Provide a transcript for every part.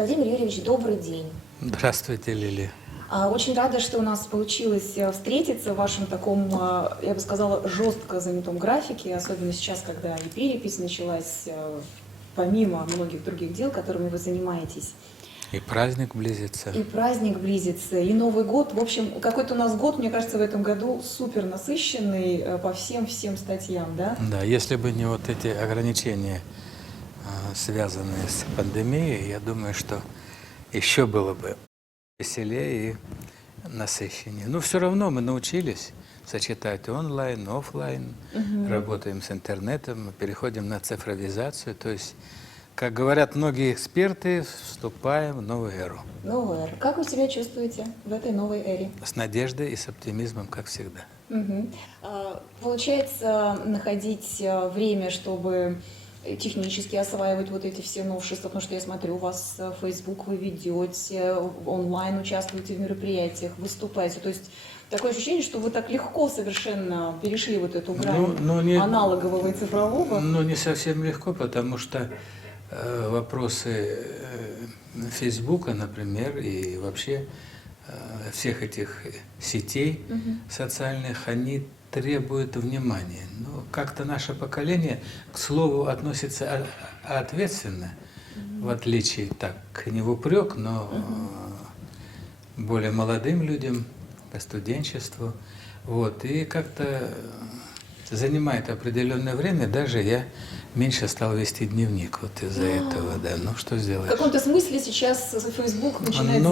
Владимир Юрьевич, добрый день. Здравствуйте, Лили. Очень рада, что у нас получилось встретиться в вашем таком, я бы сказала, жестко занятом графике, особенно сейчас, когда и перепись началась, помимо многих других дел, которыми вы занимаетесь. И праздник близится. И праздник близится, и Новый год. В общем, какой-то у нас год, мне кажется, в этом году супер насыщенный по всем статьям, да? Да, если бы не вот эти ограничения, связанные с пандемией, я думаю, что еще было бы веселее и насыщеннее. Но все равно мы научились сочетать онлайн, офлайн, работаем с интернетом, переходим на цифровизацию. То есть, как говорят многие эксперты, вступаем в новую эру. Новую эру. Как вы себя чувствуете в этой новой эре? С надеждой и с оптимизмом, как всегда. Получается находить время, чтобы технически осваивать вот эти все новшества, потому что я смотрю, у вас Facebook вы ведете, онлайн участвуете в мероприятиях, выступаете. То есть такое ощущение, что вы так легко совершенно перешли вот эту грань аналогового и цифрового. Ну, не совсем легко, потому что вопросы Фейсбука, например, и вообще всех этих сетей социальных, они требуют внимания. Но как-то наше поколение, к слову, относится ответственно, в отличие, так, не в упрек, но более молодым людям, студенчеству. Вот, и как-то занимает определенное время, даже я меньше стал вести дневник вот из-за этого, да. Ну, что сделаешь? В каком-то смысле сейчас Facebook начинает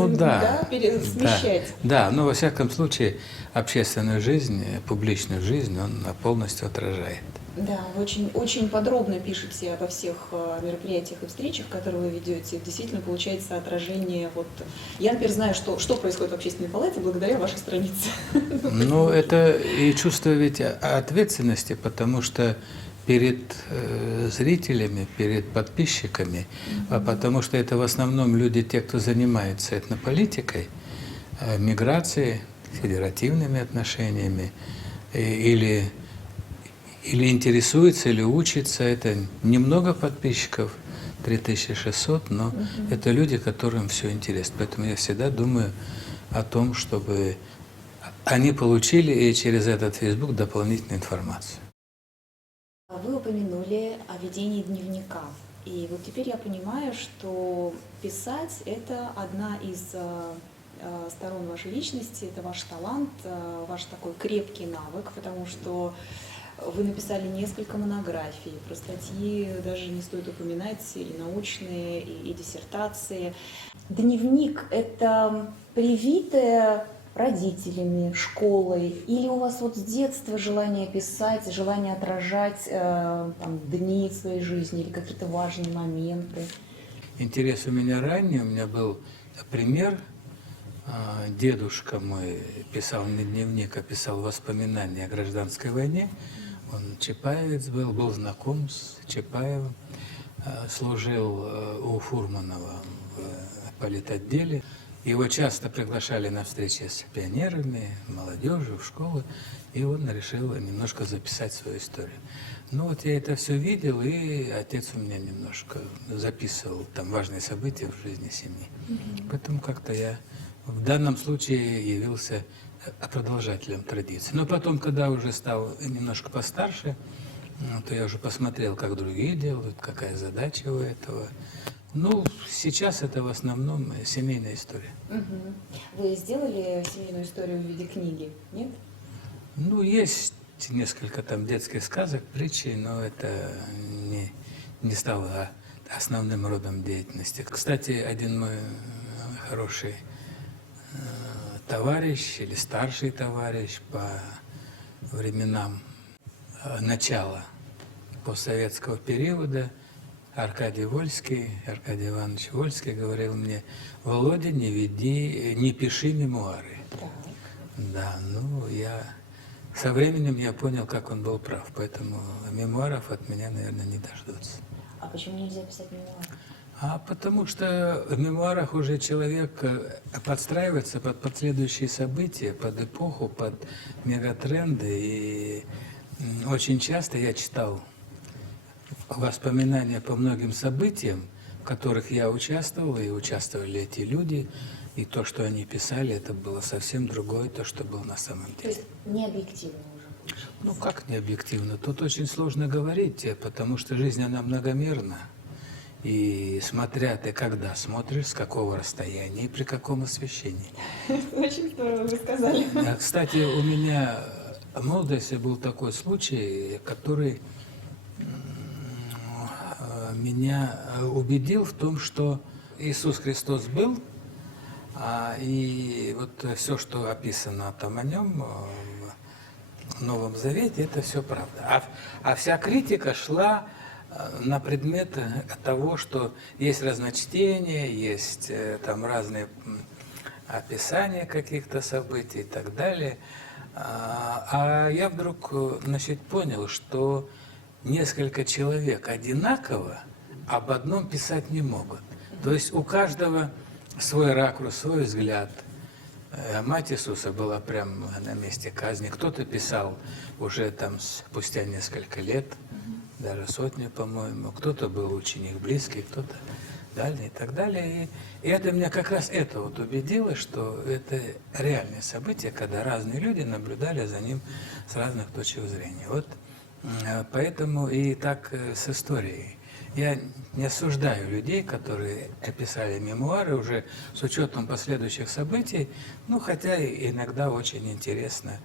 смещать. Да, но во всяком случае общественную жизнь, публичную жизнь он полностью отражает. Да, вы очень подробно пишете обо всех мероприятиях и встречах, которые вы ведете. Действительно получается отражение. Вот. Я, например, знаю, что происходит в Общественной палате благодаря вашей странице. Ну, это и чувство ведь ответственности, потому что перед зрителями, перед подписчиками, потому что это в основном люди, те, кто занимается этнополитикой, миграцией, федеративными отношениями, или интересуется, или учится. Это немного подписчиков, 3600, но это люди, которым все интересно. Поэтому я всегда думаю о том, чтобы они получили и через этот Facebook дополнительную информацию. Вы упомянули о ведении дневника. И вот теперь я понимаю, что писать – это одна из сторон вашей личности, это ваш талант, ваш такой крепкий навык, потому что вы написали несколько монографий, про статьи даже не стоит упоминать, и научные, и диссертации. Дневник – это привитое родителями, школой, или у вас вот с детства желание писать, желание отражать дни своей жизни или какие-то важные моменты? Интерес у меня ранний, у меня был пример. Дедушка мой писал не дневник, а писал воспоминания о гражданской войне. Он чапаевец был знаком с Чапаевым, служил у Фурманова в политотделе. Его часто приглашали на встречи с пионерами, молодежью, в школы, и он решил немножко записать свою историю. Ну вот я это все видел, и отец у меня немножко записывал там важные события в жизни семьи. Поэтому как-то я в данном случае явился продолжателем традиции. Но потом, когда уже стал немножко постарше, то я уже посмотрел, как другие делают, какая задача у этого. Ну, сейчас это в основном семейная история. Вы сделали семейную историю в виде книги, нет? Ну, есть несколько там детских сказок, притчей, но это не стало основным родом деятельности. Кстати, один мой хороший товарищ или старший товарищ по временам начала постсоветского периода, Аркадий Иванович Вольский говорил мне: Володя, не пиши мемуары. Так. Да, ну со временем я понял, как он был прав, поэтому мемуаров от меня, наверное, не дождутся. А почему нельзя писать мемуары? Потому что в мемуарах уже человек подстраивается под последующие события, под эпоху, под мегатренды. И очень часто я читал воспоминания по многим событиям, в которых я участвовал, и участвовали эти люди, и то, что они писали, это было совсем другое, то, что было на самом То деле. есть не объективно уже получилось. Ну, как не объективно? Тут очень сложно говорить, потому что жизнь, она многомерна. И смотря ты когда смотришь, с какого расстояния и при каком освещении. Очень здорово вы сказали. Кстати, у меня в молодости был такой случай, который меня убедил в том, что Иисус Христос был, и вот все, что описано там о нем в Новом Завете, это все правда. А вся критика шла на предмет того, что есть разночтения, есть там разные описания каких-то событий и так далее. А я вдруг, значит, понял, что несколько человек одинаково об одном писать не могут. То есть у каждого свой ракурс, свой взгляд. Мать Иисуса была прямо на месте казни. Кто-то писал уже там спустя несколько лет, даже сотню, по-моему. Кто-то был ученик близкий, кто-то дальний и так далее. И это меня как раз это вот убедило, что это реальное событие, когда разные люди наблюдали за ним с разных точек зрения. Вот поэтому и так с историей. Я не осуждаю людей, которые описали мемуары уже с учетом последующих событий, ну, хотя иногда очень интересно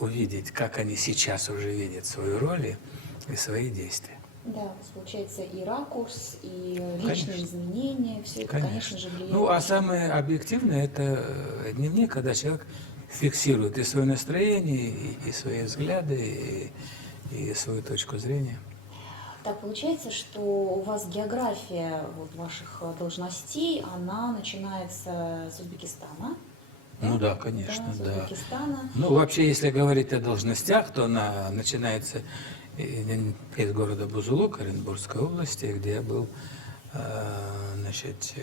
увидеть, как они сейчас уже видят свою роль и свои действия. Да, получается и ракурс, и личные изменения, все это, конечно же, влияет. Ну, а самое объективное – это дневник, когда человек фиксирует и свое настроение, и свои взгляды, и свою точку зрения. Так получается, что у вас география вот, ваших должностей, она начинается с Узбекистана. Ну да, конечно, с да. Узбекистана. Ну, вообще, если говорить о должностях, то она начинается из города Бузулук, Оренбургской области, где я был, значит,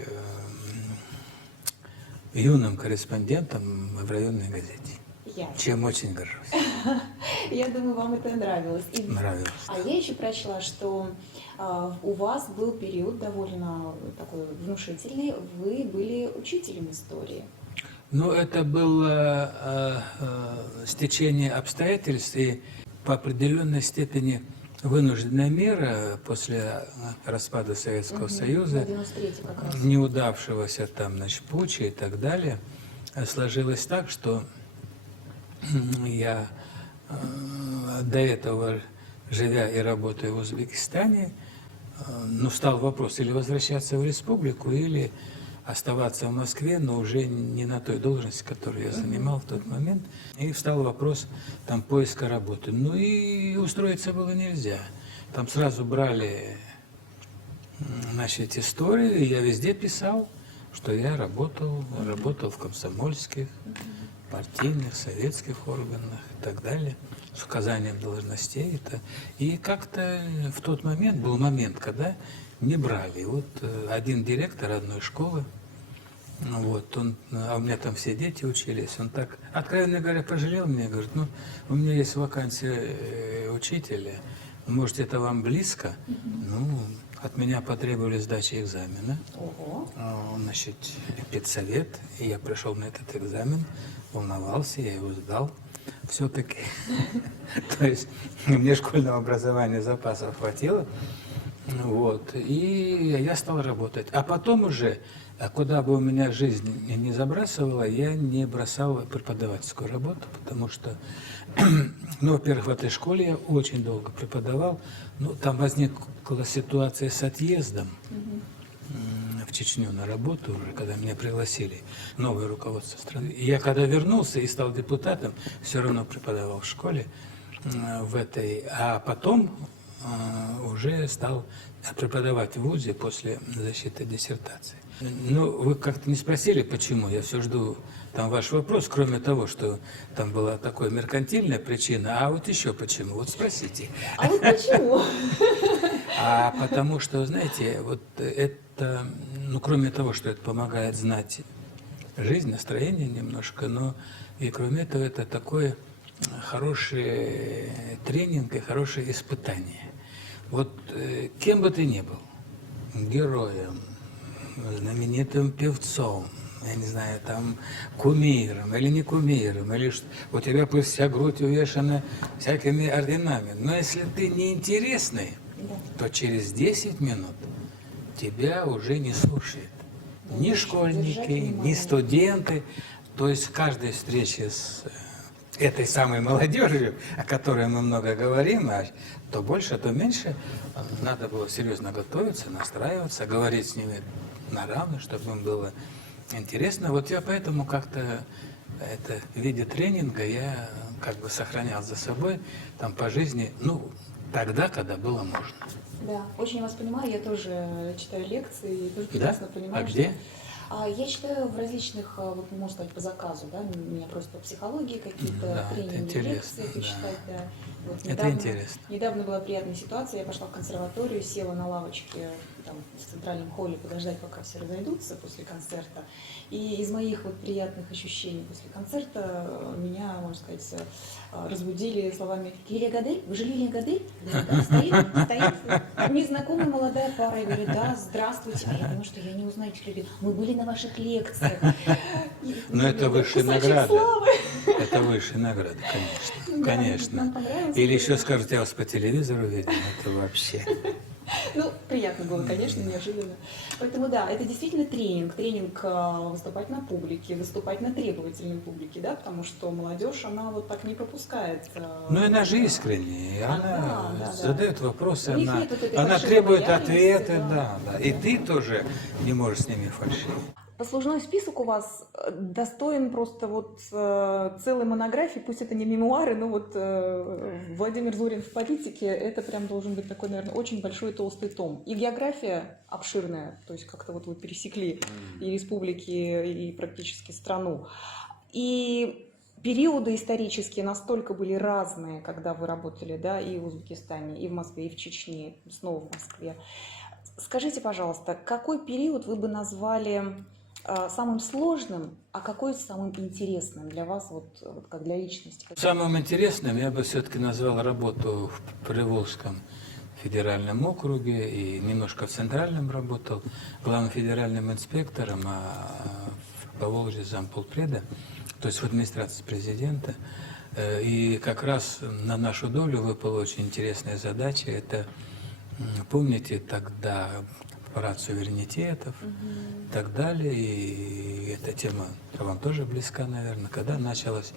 юным корреспондентом в районной газете. Ясно. Чем очень горжусь. Я думаю, вам это нравилось. Нравилось. А я еще прочла, что у вас был период довольно такой внушительный, вы были учителем истории. Ну, это было стечение обстоятельств и по определенной степени вынужденная мера после распада Советского Союза, 93-й как раз. неудавшегося там, значит, путча и так далее, сложилось так, что я до этого, живя и работая в Узбекистане, ну, стал вопрос или возвращаться в республику, или оставаться в Москве, но уже не на той должности, которую я занимал в тот момент. И встал вопрос там поиска работы. Ну и устроиться было нельзя. Там сразу брали, значит, историю, и я везде писал, что я работал в комсомольских, партийных, советских органах и так далее, с указанием должностей. И как-то в тот момент, был момент, когда не брали. Вот один директор одной школы, вот, а у меня там все дети учились, он так, откровенно говоря, пожалел меня, говорит, ну, у меня есть вакансия учителя, может, это вам близко? Ну, от меня потребовали сдачи экзамена. Ого. Значит, педсовет, и я пришел на этот экзамен, волновался, я его сдал все-таки. То есть мне школьного образования запасов хватило. Вот, и я стал работать. А потом уже, куда бы у меня жизнь не забрасывала, я не бросал преподавательскую работу, потому что, ну, во-первых, в этой школе я очень долго преподавал. Ну, там возникла ситуация с отъездом в Чечню на работу уже, когда меня пригласили, новое руководство страны. И я когда вернулся и стал депутатом, все равно преподавал в школе в этой, а потом уже стал преподавать в ВУЗе после защиты диссертации. Ну, вы как-то не спросили, почему, я все жду там ваш вопрос, кроме того, что там была такая меркантильная причина, а вот еще почему, вот спросите. А вот почему? А потому что, знаете, вот это, ну, кроме того, что это помогает знать жизнь, настроение немножко, но и кроме этого это такой хороший тренинг и хорошее испытание. Вот кем бы ты ни был, героем, знаменитым певцом, я не знаю, там, кумиром или не кумиром, или что, у тебя пусть вся грудь увешана всякими орденами. Но если ты неинтересный, Да. то через 10 минут тебя уже не слушает. Да, Ни держать школьники, ни внимание. студенты. То есть в каждой встрече с этой самой молодежью, о которой мы много говорим, то больше, то меньше, надо было серьезно готовиться, настраиваться, говорить с ними на равных, чтобы им было интересно. Вот я поэтому как-то это в виде тренинга я как бы сохранял за собой там по жизни, ну, тогда, когда было можно. Да, очень вас понимаю, я тоже читаю лекции и тоже Да? прекрасно понимаю, А где? Я читаю в различных, вот можно сказать, по заказу, да, меня просят по психологии какие-то Да, это тренинги, интересно, лекции да. почитать, да. Вот Это интересно. недавно была приятная ситуация, я пошла в консерваторию, села на лавочке там, в центральном холле подождать, пока все разойдутся после концерта. И из моих вот приятных ощущений после концерта меня, можно сказать, разбудили словами: «Лилия Гадель? Вы же Лилия Гадель?» Я говорю: «Да, стоит незнакомая молодая пара». Я говорю: «Да, здравствуйте». А я думаю, что я не узнаю этих людей. «Мы были на ваших лекциях». Но это высшая Кусочек награда. славы. Это высшая награда, конечно. Да, Конечно. нам понравилось. Или еще скажут, я вас по телевизору видел, это вообще. Ну, приятно было, конечно, неожиданно. Поэтому да, это действительно тренинг выступать на публике, выступать на требовательной публике, да, потому что молодежь, она вот так не пропускает. Ну, и она же искренняя, и она да. задает вопросы, У них она, нет вот этой она фальшивой требует лояльности, ответы, да. да. И ты тоже не можешь с ними фальшивить. Послужной список у вас достоин просто вот целой монографии, пусть это не мемуары, но вот Владимир Зорин в политике, это прям должен быть такой, наверное, очень большой толстый том. И география обширная, то есть как-то вот вы пересекли и республики, и практически страну. И периоды исторические настолько были разные, когда вы работали, да, и в Узбекистане, и в Москве, и в Чечне, снова в Москве. Скажите, пожалуйста, какой период вы бы назвали самым сложным, а какой самым интересным для вас, вот как для личности? Самым интересным я бы все-таки назвал работу в Приволжском федеральном округе и немножко в Центральном работал, главным федеральным инспектором, а в Поволжье замполпреда, то есть в администрации президента. И как раз на нашу долю выпала очень интересная задача. Это, помните, тогда парад суверенитетов и так далее, и эта тема вам тоже близка, наверное, когда началась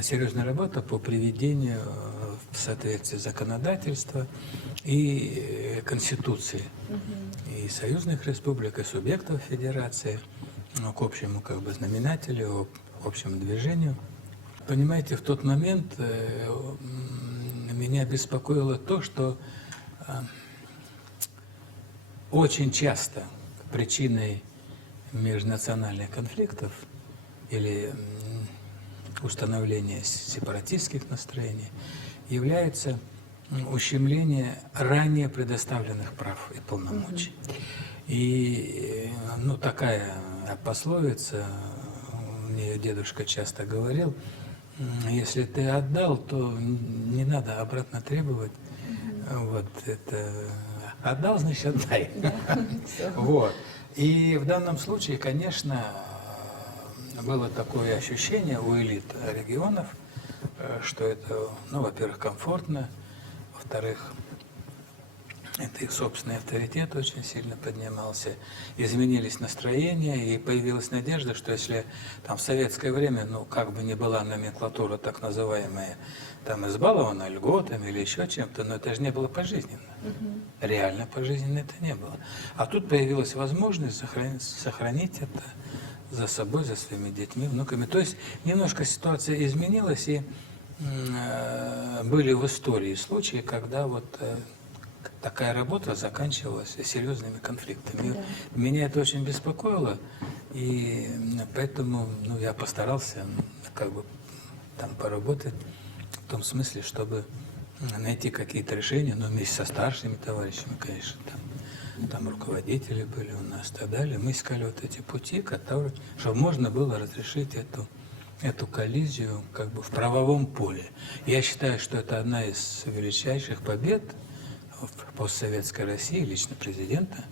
серьезная работа по приведению в соответствие законодательства и Конституции и союзных республик, и субъектов федерации, к общему как бы знаменателю, к общему движению. Понимаете, в тот момент меня беспокоило то, что очень часто причиной межнациональных конфликтов или установления сепаратистских настроений является ущемление ранее предоставленных прав и полномочий. И ну, такая пословица, мне дедушка часто говорил: если ты отдал, то не надо обратно требовать. Вот это отдал, значит, отдай. Вот. И в данном случае, конечно, было такое ощущение у элит регионов, что это, ну, во-первых, комфортно, во-вторых, это их собственный авторитет очень сильно поднимался, изменились настроения, и появилась надежда, что если там в советское время, ну, как бы ни была номенклатура так называемая, там избалована льготами или еще чем-то, но это же не было пожизненно. Реально пожизненно это не было. А тут появилась возможность сохранить это за собой, за своими детьми, внуками. То есть немножко ситуация изменилась, и были в истории случаи, когда вот такая работа заканчивалась серьезными конфликтами. Да. Меня это очень беспокоило, и поэтому я постарался как бы там поработать в том смысле, чтобы найти какие-то решения, но вместе со старшими товарищами, конечно, там руководители были у нас и так далее. Мы искали вот эти пути, которые, чтобы можно было разрешить эту коллизию как бы в правовом поле. Я считаю, что это одна из величайших побед в постсоветской России, лично президента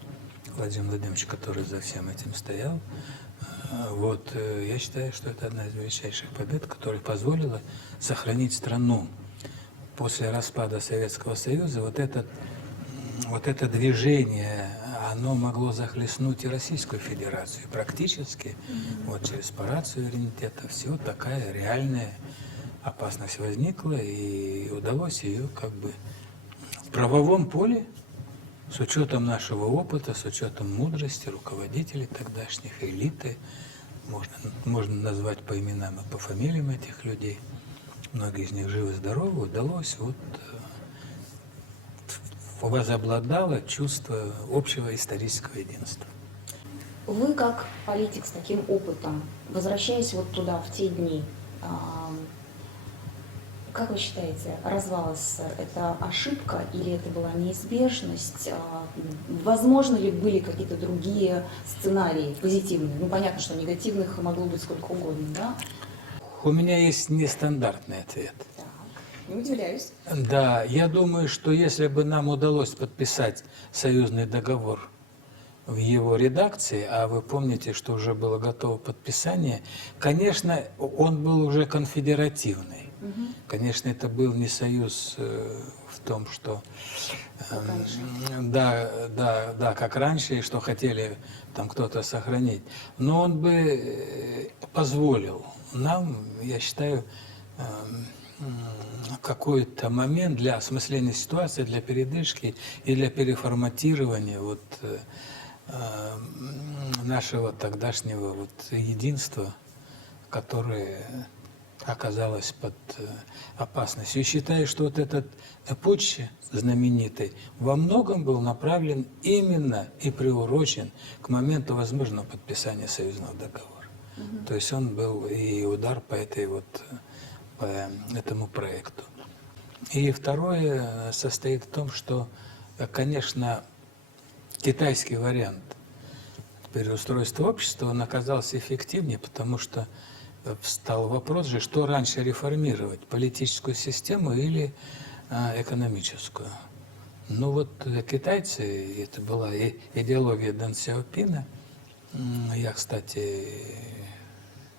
Владимир Владимирович, который за всем этим стоял. Вот, я считаю, что это одна из величайших побед, которая позволила сохранить страну. После распада Советского Союза вот это движение, оно могло захлестнуть и Российскую Федерацию. Практически вот через парад суверенитета все такая реальная опасность возникла, и удалось ее как бы в правовом поле, с учетом нашего опыта, с учетом мудрости руководителей тогдашних, элиты, можно назвать по именам и по фамилиям этих людей, многие из них живы-здоровы, удалось возобладало чувство общего исторического единства. Вы как политик с таким опытом, возвращаясь вот туда, в те дни, как вы считаете, развал СССР – это ошибка или это была неизбежность? Возможно ли были какие-то другие сценарии позитивные? Ну, понятно, что негативных могло быть сколько угодно, да? У меня есть нестандартный ответ. Так, не удивляюсь. Да, я думаю, что если бы нам удалось подписать союзный договор в его редакции, а вы помните, что уже было готово подписание, конечно, он был уже конфедеративный. Конечно, это был не союз в том, что да, как раньше, и что хотели там кто-то сохранить. Но он бы позволил нам, я считаю, какой-то момент для осмысления ситуации, для передышки и для переформатирования нашего тогдашнего единства, которое оказалось под опасностью. И считаю, что вот этот путч знаменитый во многом был направлен именно и приурочен к моменту возможного подписания союзного договора. То есть он был и удар по этому проекту. И второе состоит в том, что, конечно, китайский вариант переустройства общества, он оказался эффективнее, потому что встал вопрос же, что раньше реформировать, политическую систему или экономическую. Ну вот китайцы, это была идеология Дэн Сяопина. Я, кстати,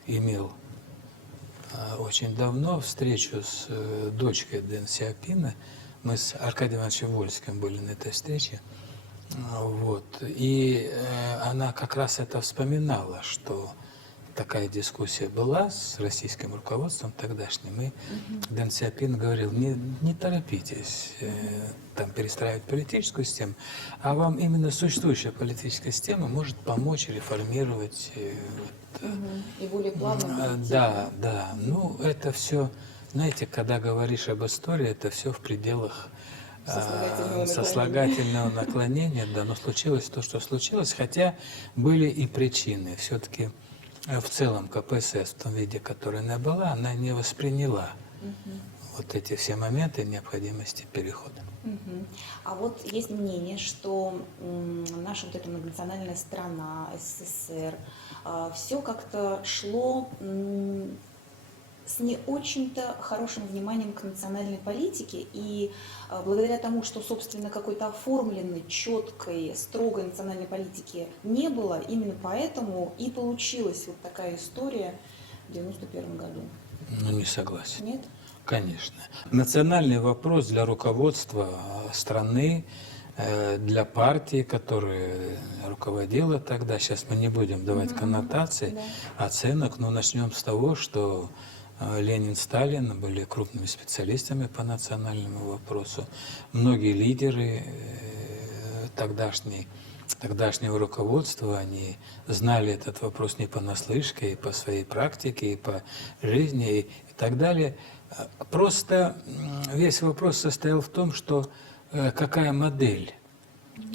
имел очень давно встречу с дочкой Дэн Сяопина. Мы с Аркадием Ивановичем Вольским были на этой встрече. Вот. И она как раз это вспоминала, что такая дискуссия была с российским руководством тогдашним, и Дэн Сяопин говорил, не торопитесь там перестраивать политическую систему, а вам именно существующая политическая система может помочь реформировать. И более плавно. Да. Ну, это все, знаете, когда говоришь об истории, это все в пределах сослагательного наклонения, да, но случилось то, что случилось, хотя были и причины. Все-таки в целом КПСС в том виде, который она была, она не восприняла вот эти все моменты необходимости перехода. А вот есть мнение, что наша вот эта многонациональная страна, СССР, все как-то шло с не очень-то хорошим вниманием к национальной политике, и благодаря тому, что, собственно, какой-то оформленной, четкой, строгой национальной политики не было, именно поэтому и получилась вот такая история в 1991 году. Ну, не согласен. Нет? Конечно. Национальный вопрос для руководства страны, для партии, которая руководила тогда, сейчас мы не будем давать коннотаций, оценок, но начнем с того, что Ленин, Сталин были крупными специалистами по национальному вопросу. Многие лидеры тогдашнего руководства, они знали этот вопрос не понаслышке, и по своей практике, и по жизни, и так далее. Просто весь вопрос состоял в том, что какая модель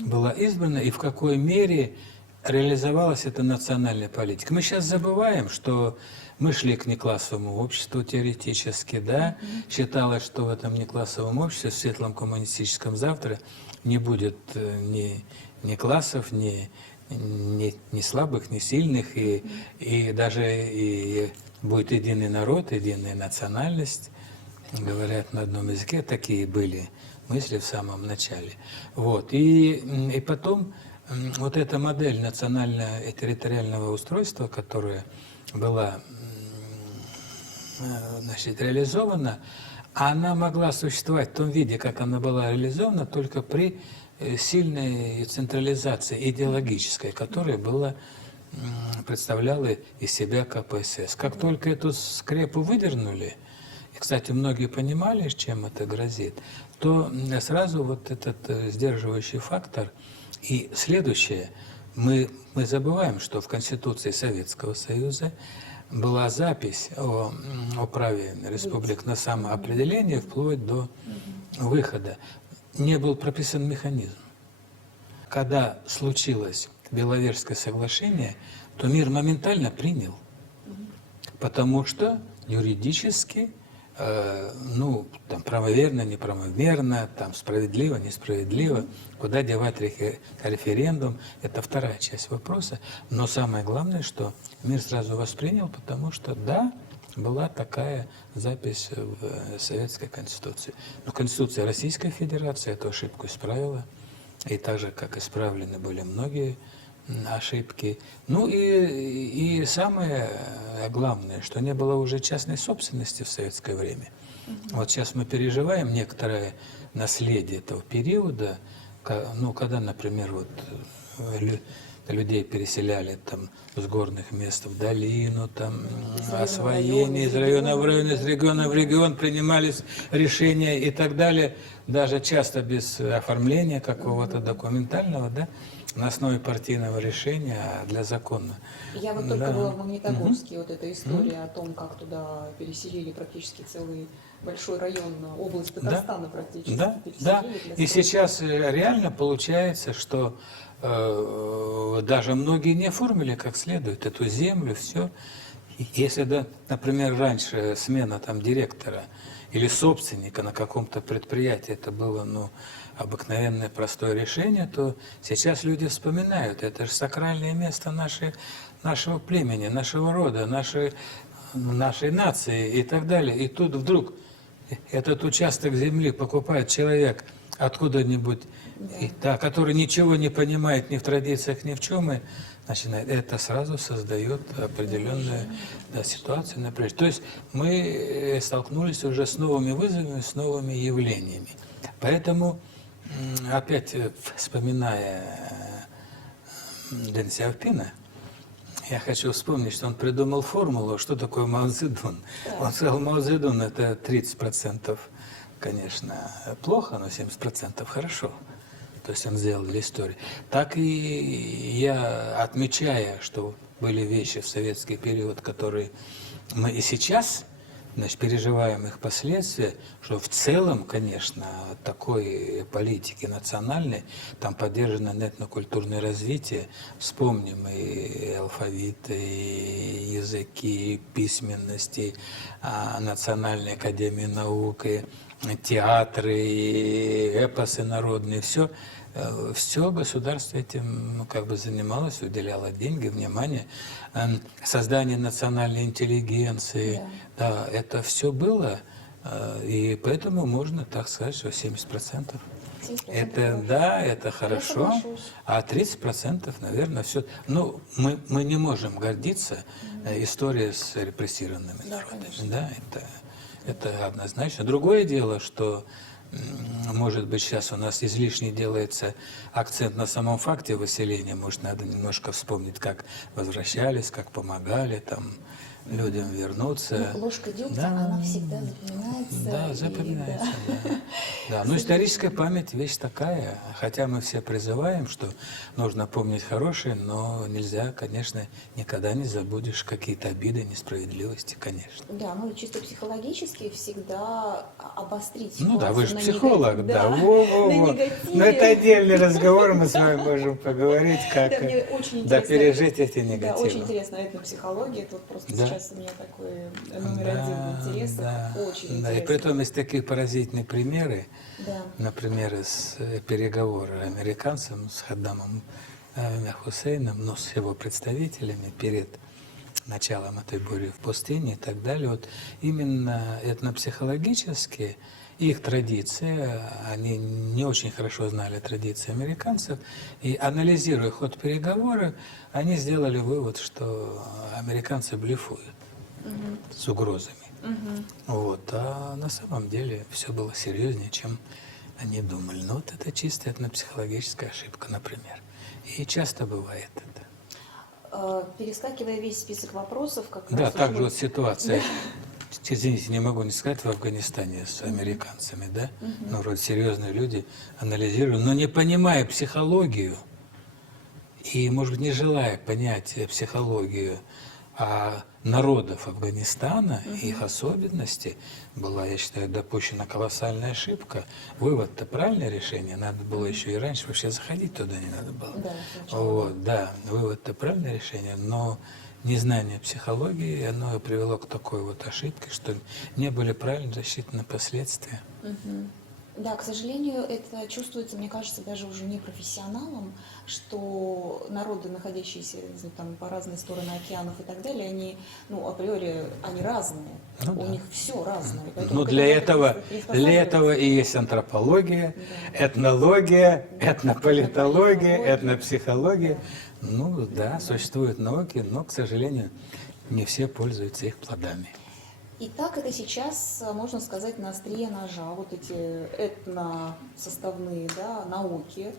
была избрана и в какой мере реализовалась эта национальная политика. Мы сейчас забываем, что мы шли к неклассовому обществу теоретически, да, считалось, что в этом неклассовом обществе, в светлом коммунистическом завтра не будет ни классов, ни слабых, ни сильных, и даже и будет единый народ, единая национальность, говорят на одном языке, такие были мысли в самом начале. Вот. И потом вот эта модель национального и территориального устройства, которая была значит, реализована, она могла существовать в том виде, как она была реализована, только при сильной централизации идеологической, которая была, представляла из себя КПСС. Как только эту скрепу выдернули, и, кстати, многие понимали, чем это грозит, то сразу вот этот сдерживающий фактор. И следующее, мы забываем, что в Конституции Советского Союза была запись о праве республик на самоопределение вплоть до выхода. Не был прописан механизм. Когда случилось Беловежское соглашение, то мир моментально принял, потому что юридически, ну, там, правоверно, неправомерно, там, справедливо, несправедливо, куда девать референдум, это вторая часть вопроса. Но самое главное, что мир сразу воспринял, потому что, да, была такая запись в Советской Конституции. Но Конституция Российской Федерации эту ошибку исправила, и так же, как исправлены были многие ошибки. Ну и самое главное, что не было уже частной собственности в советское время. Вот сейчас мы переживаем некоторое наследие этого периода, ну, когда, например, вот людей переселяли там с горных мест в долину, там освоение из района в район, из региона в регион, принимались решения и так далее, даже часто без оформления какого-то документального, да, на основе партийного решения, а для закона. Я вот только была в Магнитогорске, вот эта история о том, как туда переселили практически целый большой район, область Татарстана практически переселили. Да. И сейчас реально получается, что даже многие не оформили как следует эту землю, все. Если, да, например, раньше смена там директора или собственника на каком-то предприятии, это было, ну, обыкновенное простое решение, то сейчас люди вспоминают, это же сакральное место нашего племени, нашего рода, нашей нации и так далее. И тут вдруг этот участок земли покупает человек откуда-нибудь, да, который ничего не понимает ни в традициях, ни в чем, и начинает. Это сразу создает определенную ситуацию, например. То есть мы столкнулись уже с новыми вызовами, с новыми явлениями. Поэтому, опять вспоминая Дэн Сяопина, я хочу вспомнить, что он придумал формулу, что такое Мао Цзэдун. Он сказал, Мао Цзэдун – это 30%, конечно, плохо, но 70% хорошо. То есть он сделал для истории. Так и я, отмечая, что были вещи в советский период, которые мы и сейчас, значит, переживаем их последствия, что в целом, конечно, такой политики национальной, там поддержано этнокультурное развитие, вспомним и алфавит, и языки, и письменности, Национальной академии наук, и театры, и эпосы народные, все государство этим, ну, как бы занималось, уделяло деньги, внимание, создание национальной интеллигенции, да, это все было, и поэтому можно так сказать, что 70%. Это, да, это хорошо, а 30%, наверное, все. Ну, мы не можем гордиться историей с репрессированными народами, да, это однозначно. Другое дело, что, может быть, сейчас у нас излишне делается акцент на самом факте выселения. Может, надо немножко вспомнить, как возвращались, как помогали там людям вернуться. Ну, ложка дегтя, она всегда запоминается. Да, запоминается, да. Но историческая память вещь такая, хотя мы все призываем, что нужно помнить хорошее, но нельзя, конечно, никогда не забудешь какие-то обиды, несправедливости, конечно. Да, ну чисто психологически всегда обострить. Ну да, вы же психолог, да. На негативе. Но это отдельный разговор, мы с вами можем поговорить, как пережить эти негативы. Да, очень интересно этнопсихология, это вот просто сейчас у меня такой номер один интерес, очень интересно. Да, и притом есть такие поразительные примеры, да. Например, из переговоров американцам с Хаддамом Хусейном, но с его представителями перед началом этой бури в пустыне и так далее. Вот именно этнопсихологически их традиции, они не очень хорошо знали традиции американцев, и анализируя ход переговоров, они сделали вывод, что американцы блефуют с угрозами. Вот. А на самом деле все было серьезнее, чем они думали. Но вот это чистая этнопсихологическая ошибка, например. И часто бывает это. Перескакивая весь список вопросов, как Да, раз также уже- вот ситуация, извините, не могу не сказать, в Афганистане с американцами, да? Ну, вроде серьезные люди анализируют, но не понимая психологию и, может быть, не желая понять психологию народов Афганистана, их особенности, была, я считаю, допущена колоссальная ошибка. Вывод-то правильное решение, надо было еще и раньше, вообще заходить туда не надо было. Да, сначала. Вот, да, вывод-то правильное решение, но незнание психологии, оно привело к такой вот ошибке, что не были правильно засчитаны последствия. Да, к сожалению, это чувствуется, мне кажется, даже уже не профессионалам, что народы, находящиеся там, по разные стороны океанов и так далее, они, ну, априори, они разные. Ну У да. них все разное. Поэтому Ну, к для этому надо для этого и есть антропология, Да. этнология, этнополитология, Этнополитология. этнопсихология. Ну да, существуют науки, но, к сожалению, не все пользуются их плодами. Итак, это сейчас, можно сказать, на острие ножа, вот эти этносоставные, да, науки,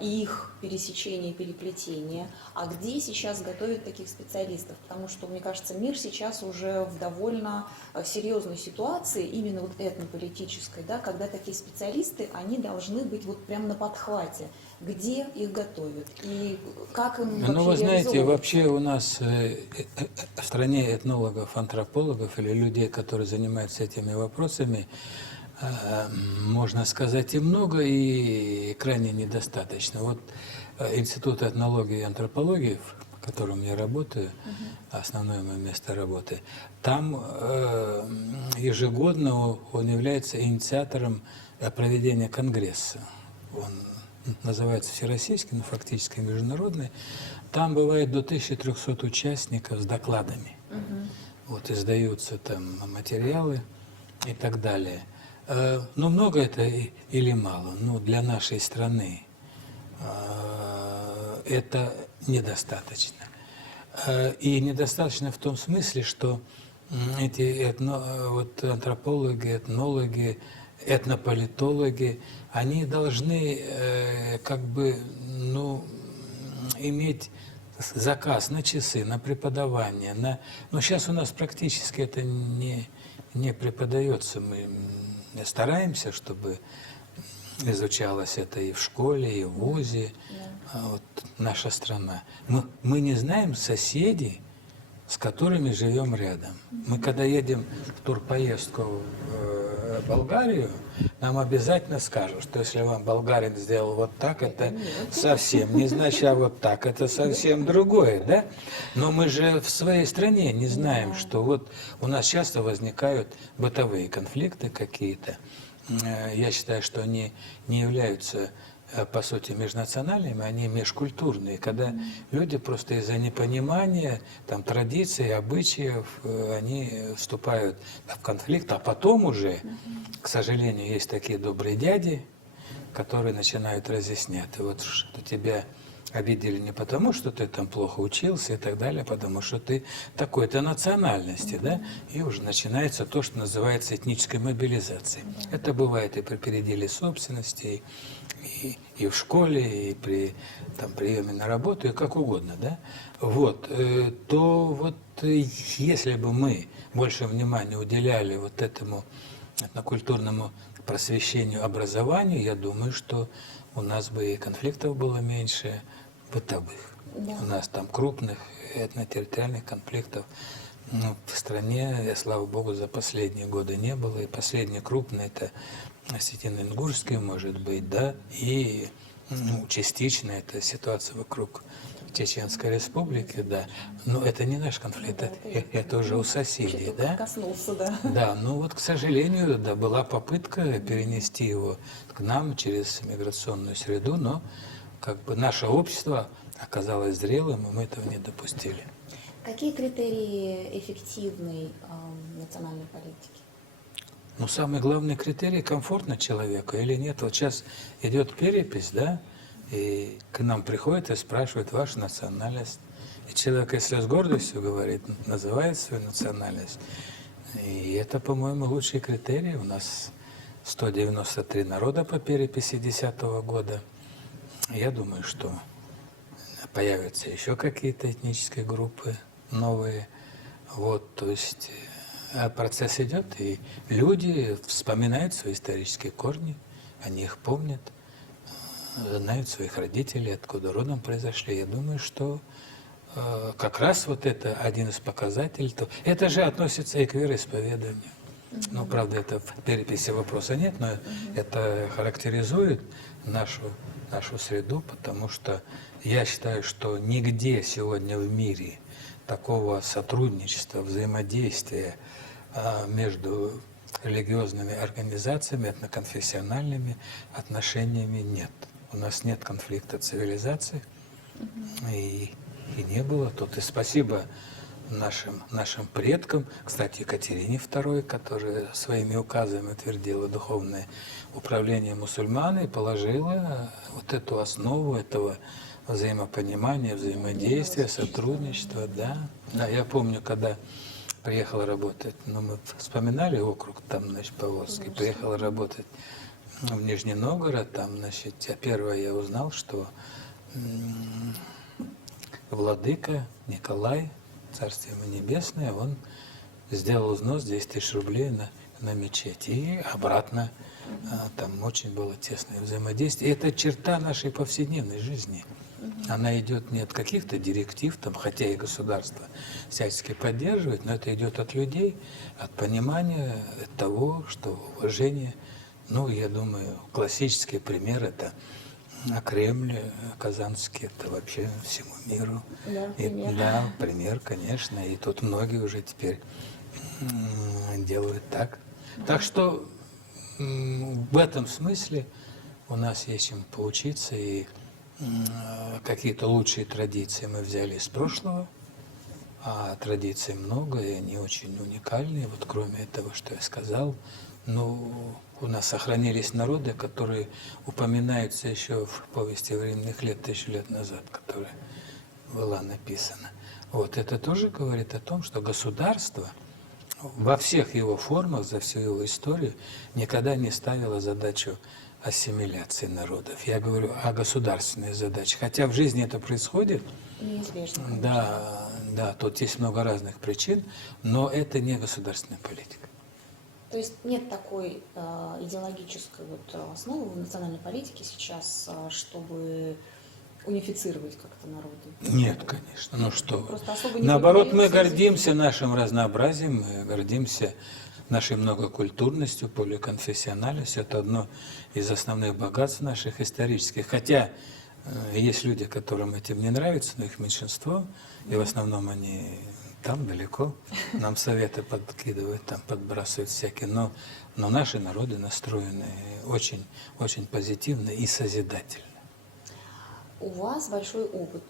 и их пересечение, переплетение. А где сейчас готовят таких специалистов? Потому что, мне кажется, мир сейчас уже в довольно серьезной ситуации, именно вот этнополитической, да, когда такие специалисты, они должны быть вот прямо на подхвате. Где их готовят и как им вообще Ну, вы знаете, реализовывать? вообще у нас в стране этнологов, антропологов или людей, которые занимаются этими вопросами, можно сказать, и много, и крайне недостаточно. Вот Институт этнологии и антропологии, в котором я работаю, основное мое место работы, там ежегодно он является инициатором проведения конгресса. Он называется всероссийский, но фактически международный. Там бывает до 1300 участников с докладами. Вот издаются там материалы и так далее. Но много это или мало? Ну, для нашей страны это недостаточно. И недостаточно в том смысле, что эти вот антропологи, этнологи, этнополитологи, они должны как бы, ну, иметь заказ на часы, на преподавание. Но сейчас у нас практически это не преподается. Мы стараемся, чтобы изучалось это и в школе, и в вузе. Вот наша страна. Мы не знаем соседей, с которыми живем рядом. Мы когда едем в турпоездку в Болгарию, нам обязательно скажут, что если вам болгарин сделал вот так, это совсем не значит, а вот так, это совсем другое, да? Но мы же в своей стране не знаем, что вот у нас часто возникают бытовые конфликты какие-то. Я считаю, что они не являются по сути межнациональными, они межкультурные, когда люди просто из-за непонимания там, традиций, обычаев, они вступают в конфликт, а потом уже, к сожалению, есть такие добрые дяди, которые начинают разъяснять, вот что тебя обидели не потому, что ты там плохо учился и так далее, а потому что ты такой-то национальности, да, и уже начинается то, что называется этнической мобилизацией. Это бывает и при переделе собственности, и в школе, и при там, приеме на работу, и как угодно, да, вот, то вот если бы мы больше внимания уделяли вот этому этнокультурному просвещению, образованию, я думаю, что у нас бы и конфликтов было меньше бытовых. Да. У нас там крупных этнотерриториальных конфликтов в стране, слава богу, за последние годы не было. И последний крупный это Осетино-Ингушский, может быть, да, и частично это ситуация вокруг Чеченской Республики, да. Но это не наш конфликт, это уже у соседей, да? Коснулся, да. Да, ну вот, к сожалению, да, была попытка перенести его к нам через миграционную среду, но как бы наше общество оказалось зрелым, и мы этого не допустили. Какие критерии эффективной национальной политики? Ну, самый главный критерий – комфортно человеку или нет. Вот сейчас идет перепись, да, и к нам приходят и спрашивают вашу национальность. И человек, если с гордостью говорит, называет свою национальность. И это, по-моему, лучший критерий. У нас 193 народа по переписи 2010 года. Я думаю, что появятся еще какие-то этнические группы новые. Вот, то есть процесс идет, и люди вспоминают свои исторические корни, они их помнят, знают своих родителей, откуда родом произошли. Я думаю, что как раз вот это один из показателей. Это же относится и к вероисповеданию. Ну, правда, это в переписи вопроса нет, но это характеризует нашу среду, потому что я считаю, что нигде сегодня в мире такого сотрудничества, взаимодействия между религиозными организациями, этноконфессиональными отношениями нет. У нас нет конфликта цивилизаций, и не было тут. И спасибо нашим предкам, кстати, Екатерине II, которая своими указами утвердила духовное управление мусульман и положила вот эту основу этого взаимопонимания, взаимодействия, сотрудничества, да. Да, я помню, когда приехала работать, ну, мы вспоминали округ, там, значит, Поволжский, приехала работать в Нижний Новгород, там, значит, первое я узнал, что владыка Николай, Царствие ему небесное, он сделал взнос 10 тысяч рублей на мечеть. И обратно там очень было тесное взаимодействие. И это черта нашей повседневной жизни. Она идет не от каких-то директив, там, хотя и государство всячески поддерживает, но это идет от людей, от понимания того, что уважение. Ну, я думаю, классический пример – это Кремль казанский, это вообще всему миру. Да, пример. Да, пример, конечно. И тут многие уже теперь делают так. Так что в этом смысле у нас есть чем поучиться, и какие-то лучшие традиции мы взяли из прошлого, а традиций много, и они очень уникальные. Вот кроме этого, что я сказал, ну, у нас сохранились народы, которые упоминаются еще в повести временных лет, 1000 лет назад, которая была написана. Вот это тоже говорит о том, что государство во всех его формах, за всю его историю, никогда не ставило задачу ассимиляции народов. Я говорю о государственной задаче. Хотя в жизни это происходит. Неизбежно. Да, тут есть много разных причин, но это не государственная политика. То есть нет такой идеологической вот основы в национальной политике сейчас, чтобы унифицировать как-то народы? Нет, конечно. Ну что? Просто особо не Наоборот, мы поддаются гордимся нашим разнообразием, мы гордимся нашей многокультурностью, поликонфессиональностью. Это одно из основных богатств наших исторических. Хотя есть люди, которым этим не нравится, но их меньшинство, и в основном они там далеко, нам советы подкидывают, там подбрасывают всякие, но наши народы настроены очень, очень позитивно и созидательно. У вас большой опыт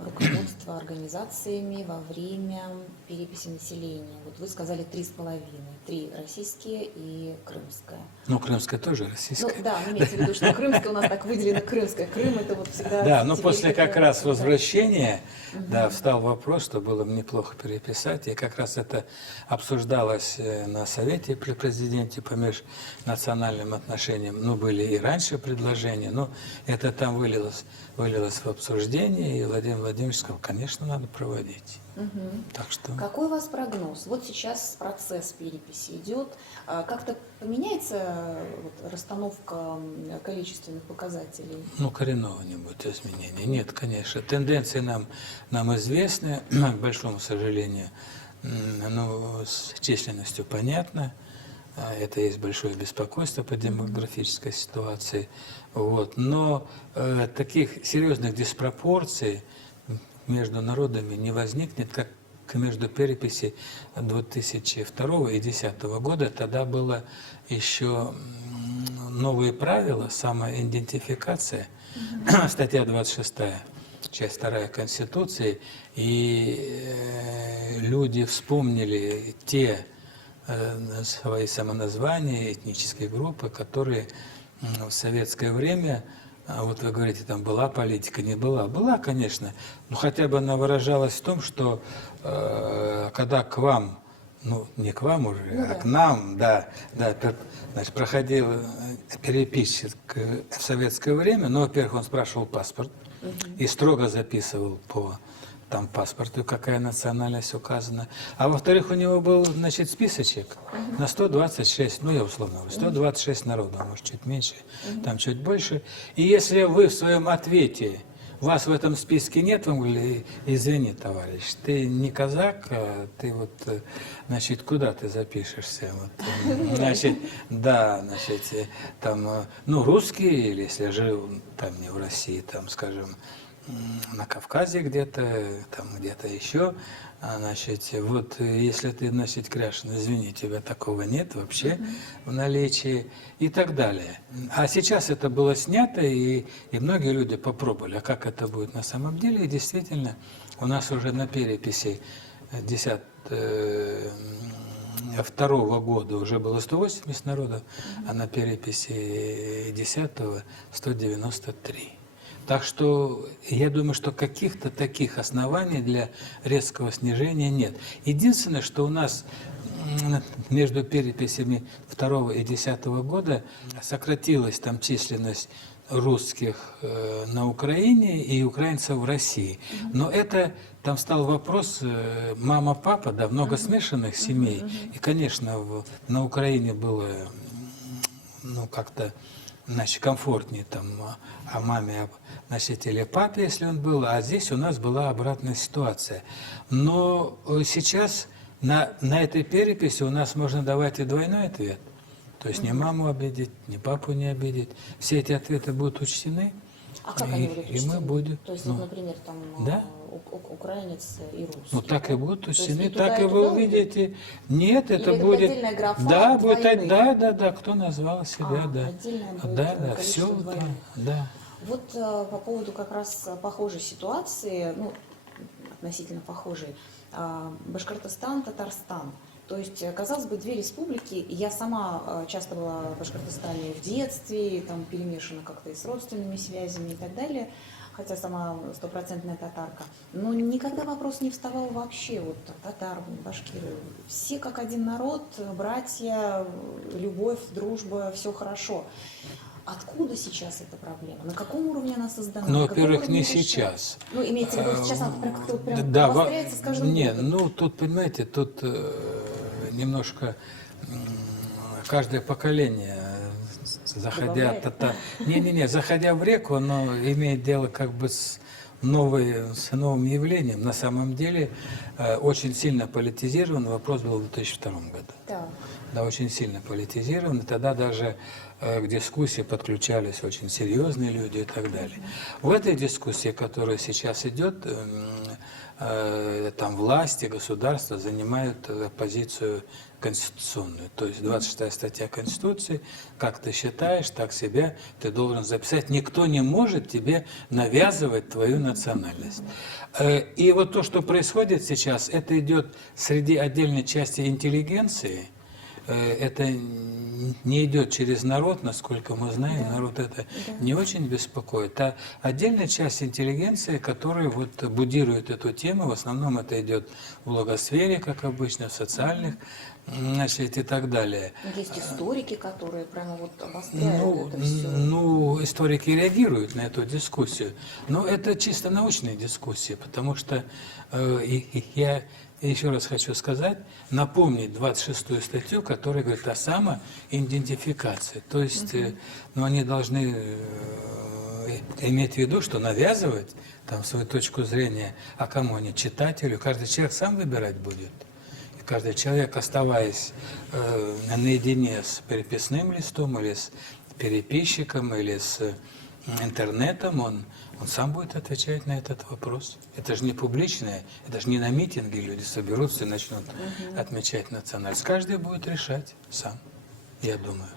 руководства организациями во время переписи населения. Вот вы сказали 3,5. 3 российские и крымская. Ну, крымская тоже российская. Ну, да, имеется в виду, что крымская у нас так выделена крымская. Крым это вот всегда... Да, но после как раз да. возвращения, да, встал вопрос, что было бы неплохо переписать, и как раз это обсуждалось на Совете при президенте по межнациональным отношениям. Ну, были и раньше предложения, но это там вылилось в обсуждение, и Владимир Владимирович сказал, конечно, надо проводить. Так что... Какой у вас прогноз? Вот сейчас процесс переписи идет. Как-то поменяется вот расстановка количественных показателей? Ну, коренного не будет изменений. Нет, конечно. Тенденции нам известны, к большому сожалению. Ну, с численностью понятно. Это есть большое беспокойство по демографической ситуации. Вот. Но таких серьезных диспропорций между народами не возникнет, как между переписи 2002 и 2010 года. Тогда было еще новые правила, самоидентификация, статья 26, часть 2 Конституции, и люди вспомнили те свои самоназвания, этнические группы, которые в советское время, вот вы говорите, там была политика, не была. Была, конечно, но хотя бы она выражалась в том, что когда к вам, ну, не к вам уже, Ну а да. к нам, да, значит, проходил переписчик в советское время, но, во-первых, он спрашивал паспорт и строго записывал по там паспорту, какая национальность указана. А во-вторых, у него был, значит, списочек на 126, ну, я условно говорю, 126 народов, может, чуть меньше, там чуть больше. И если вы в своем ответе, вас в этом списке нет, вам говорили, извини, товарищ, ты не казак, а ты вот, значит, куда ты запишешься? Вот, значит, да, значит, там, ну, русский, или если жил там не в России, там, скажем, на Кавказе где-то, там где-то еще, значит, вот если ты, значит, кряшен, извини, тебя такого нет вообще в наличии и так далее. А сейчас это было снято, и многие люди попробовали, а как это будет на самом деле, и действительно, у нас уже на переписи 2-го года уже было 180 народов, а на переписи 10-го 193. Так что я думаю, что каких-то таких оснований для резкого снижения нет. Единственное, что у нас между переписями 2 и 10 года сократилась там численность русских на Украине и украинцев в России. Но это там стал вопрос мама-папа, да, много смешанных семей. И, конечно, на Украине было, ну, как-то, значит, комфортнее там о маме, значит, или папе, если он был, а здесь у нас была обратная ситуация. Но сейчас на этой переписи у нас можно давать и двойной ответ. То есть ни маму обидеть, ни папу не обидеть. Все эти ответы будут учтены. А как они будут И учтены? мы будем. То есть, Ну, вот, например, там да? украинец и русский. Ну так да? и будут То есть учтены, туда, так и туда вы будет? увидите. Нет, Или это это будет. отдельная графа Да, будет, двойных? да, кто назвал себя, да. Отдельное будет Да, количество все, двойных. да. Вот по поводу как раз похожей ситуации, ну, относительно похожей, Башкортостан, Татарстан. То есть, казалось бы, две республики, и я сама часто была в Башкортостане в детстве, там перемешана как-то и с родственными связями и так далее, хотя сама стопроцентная татарка. Но никогда вопрос не вставал вообще, вот татар, башкиры, все как один народ, братья, любовь, дружба, все хорошо. Откуда сейчас эта проблема? На каком уровне она создана? Ну, На каком во-первых, уровне не решается? сейчас. Ну, имеется в виду, сейчас она как-то прям Да, обостряется с каждым нет, годом. ну тут, понимаете, тут немножко каждое поколение, заходя, заходя в реку, оно имеет дело как бы с новым явлением. На самом деле очень сильно политизирован вопрос был в 2002 году. Так. Да, очень сильно политизирован. И тогда даже к дискуссии подключались очень серьезные люди и так далее. В этой дискуссии, которая сейчас идет, там власти, государство занимают позицию конституционную. То есть 26-я статья Конституции, как ты считаешь, так себя ты должен записать. Никто не может тебе навязывать твою национальность. И вот то, что происходит сейчас, это идет среди отдельной части интеллигенции. Это не идет через народ, насколько мы знаем, народ это не очень беспокоит. А отдельная часть интеллигенции, которая вот будирует эту тему, в основном это идет в блогосфере, как обычно, в социальных, значит, и так далее. Есть историки, которые прямо вот обостряют это все. Ну, историки реагируют на эту дискуссию, но это чисто научные дискуссии, потому что я еще раз хочу сказать, напомнить 26-ю статью, которая говорит о самоидентификации. То есть, ну, они должны иметь в виду, что навязывать там свою точку зрения, а кому они, читателю, каждый человек сам выбирать будет. И каждый человек, оставаясь наедине с переписным листом или с переписчиком, или с интернетом, он сам будет отвечать на этот вопрос. Это же не публичное, это же не на митинге люди соберутся и начнут отмечать национальность. Каждый будет решать сам, я думаю.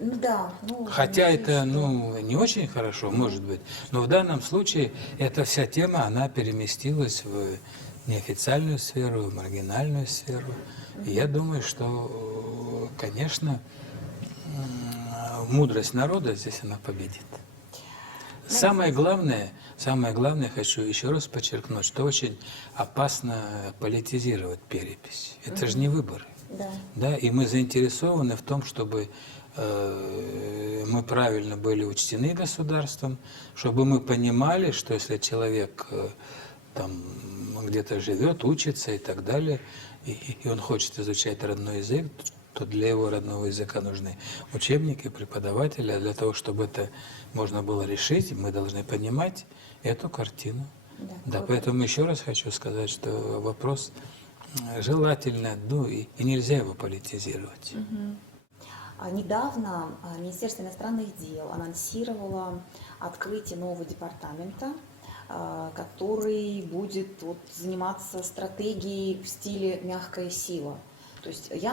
Да, ну, Хотя это, что... ну, не очень хорошо, может быть, но в данном случае эта вся тема, она переместилась в неофициальную сферу, в маргинальную сферу. И я думаю, что, конечно, мудрость народа здесь она победит. Самое главное, хочу еще раз подчеркнуть, что очень опасно политизировать перепись. Это же не выборы. Да. Да, и мы заинтересованы в том, чтобы мы правильно были учтены государством, чтобы мы понимали, что если человек там где-то живет, учится и так далее, и он хочет изучать родной язык, то для его родного языка нужны учебники, преподаватели, а для того, чтобы это можно было решить, мы должны понимать эту картину. Да, поэтому еще раз хочу сказать, что вопрос желательно, ну и нельзя его политизировать. Недавно Министерство иностранных дел анонсировало открытие нового департамента, который будет заниматься стратегией в стиле «мягкая сила». То есть я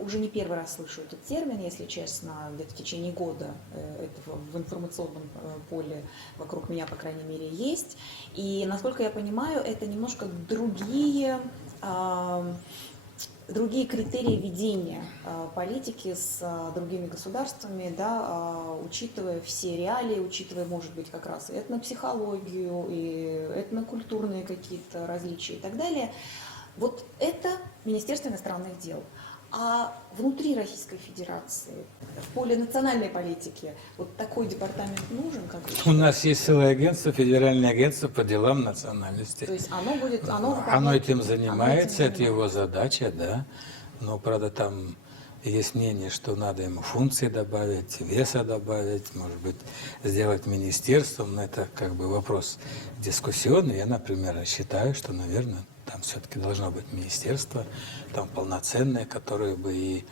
уже не первый раз слышу этот термин, если честно, где-то в течение года это в информационном поле вокруг меня, по крайней мере, есть. И, насколько я понимаю, это немножко другие критерии ведения политики с другими государствами, да, учитывая все реалии, учитывая, может быть, как раз и этнопсихологию, и этнокультурные какие-то различия и так далее. Вот это Министерство иностранных дел. А внутри Российской Федерации, в поле национальной политики, вот такой департамент нужен? У нас есть целое агентство, Федеральное агентство по делам национальности. То есть оно Оно этим занимается, это его задача, да. Но, правда, там есть мнение, что надо ему функции добавить, веса добавить, может быть, сделать министерством. Но это как бы вопрос дискуссионный. Я, например, считаю, что, наверное, там все-таки должно быть министерство, там полноценное, которое бы и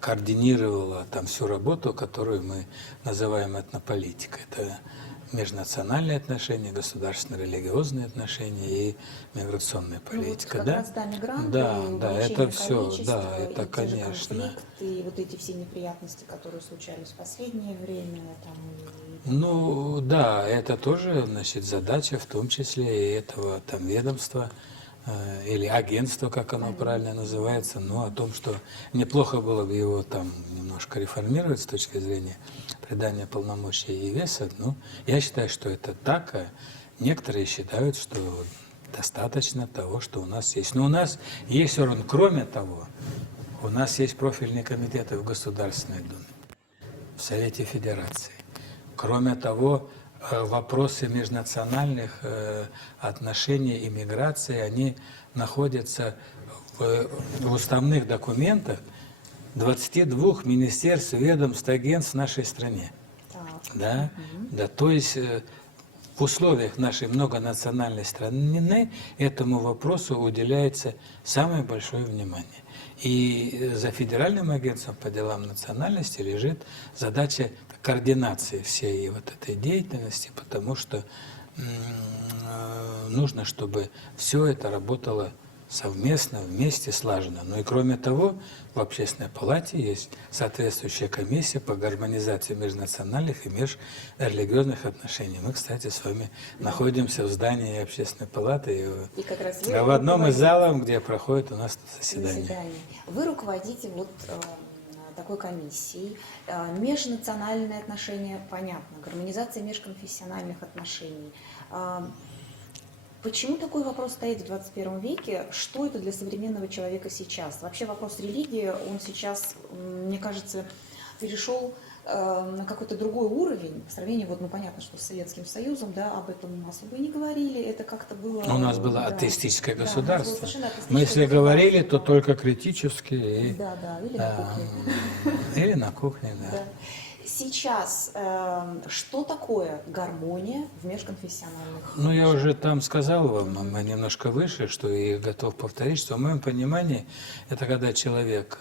координировало там всю работу, которую мы называем этнополитикой. Это межнациональные отношения, государственно-религиозные отношения и миграционная политика. Вот как да? раз, да, мигранты, Да, это все, да, и это, те конечно. же конфликты, и вот эти все неприятности, которые случались в последнее время. Там, Ну, да, это тоже, значит, задача, в том числе и этого там ведомства, или агентства, как оно правильно называется, но о том, что неплохо было бы его там немножко реформировать с точки зрения придания полномочий и веса. Ну, я считаю, что это так, а некоторые считают, что достаточно того, что у нас есть. Но у нас есть все равно, кроме того, у нас есть профильные комитеты в Государственной Думе, в Совете Федерации. Кроме того, вопросы межнациональных отношений и миграции, они находятся в уставных документах 22 министерств, ведомств, агентств в нашей стране. Да? Да, то есть в условиях нашей многонациональной страны этому вопросу уделяется самое большое внимание. И за Федеральным агентством по делам национальности лежит задача координации всей вот этой деятельности, потому что нужно, чтобы все это работало совместно, вместе, слаженно. Ну и кроме того, в Общественной палате есть соответствующая комиссия по гармонизации межнациональных и межрелигиозных отношений. Мы, кстати, с вами находимся в здании Общественной палаты и как раз в одном из залов, где проходит у нас заседание. Вы руководите такой комиссией. Межнациональные отношения, понятно, гармонизация межконфессиональных отношений. Почему такой вопрос стоит в 21 веке? Что это для современного человека сейчас? Вообще вопрос религии, он сейчас, мне кажется, перешел на какой-то другой уровень. В сравнении, понятно, что с Советским Союзом, да, об этом особо и не говорили. Это как-то было... У нас было атеистическое государство. Мы если говорили, то только критически. Или на кухне. Или на кухне, да. Сейчас что такое гармония в межконфессиональных? Ну, я уже там сказал вам, немножко выше, что и готов повторить, что в моем понимании это когда человек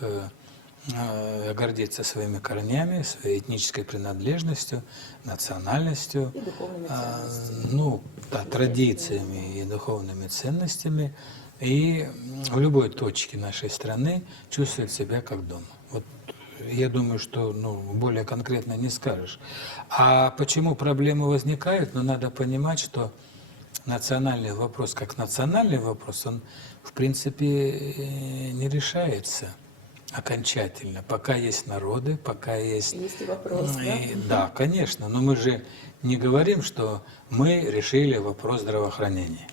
гордится своими корнями, своей этнической принадлежностью, национальностью, и духовными ценностями. Традициями и духовными ценностями, и в любой точке нашей страны чувствует себя как дома. Вот я думаю, что более конкретно не скажешь. А почему проблемы возникают? Но надо понимать, что национальный вопрос как национальный вопрос, он в принципе не решается окончательно. Пока есть народы, пока есть... Есть и вопрос, да? Да, конечно, но мы же не говорим, что мы решили вопрос здравоохранения,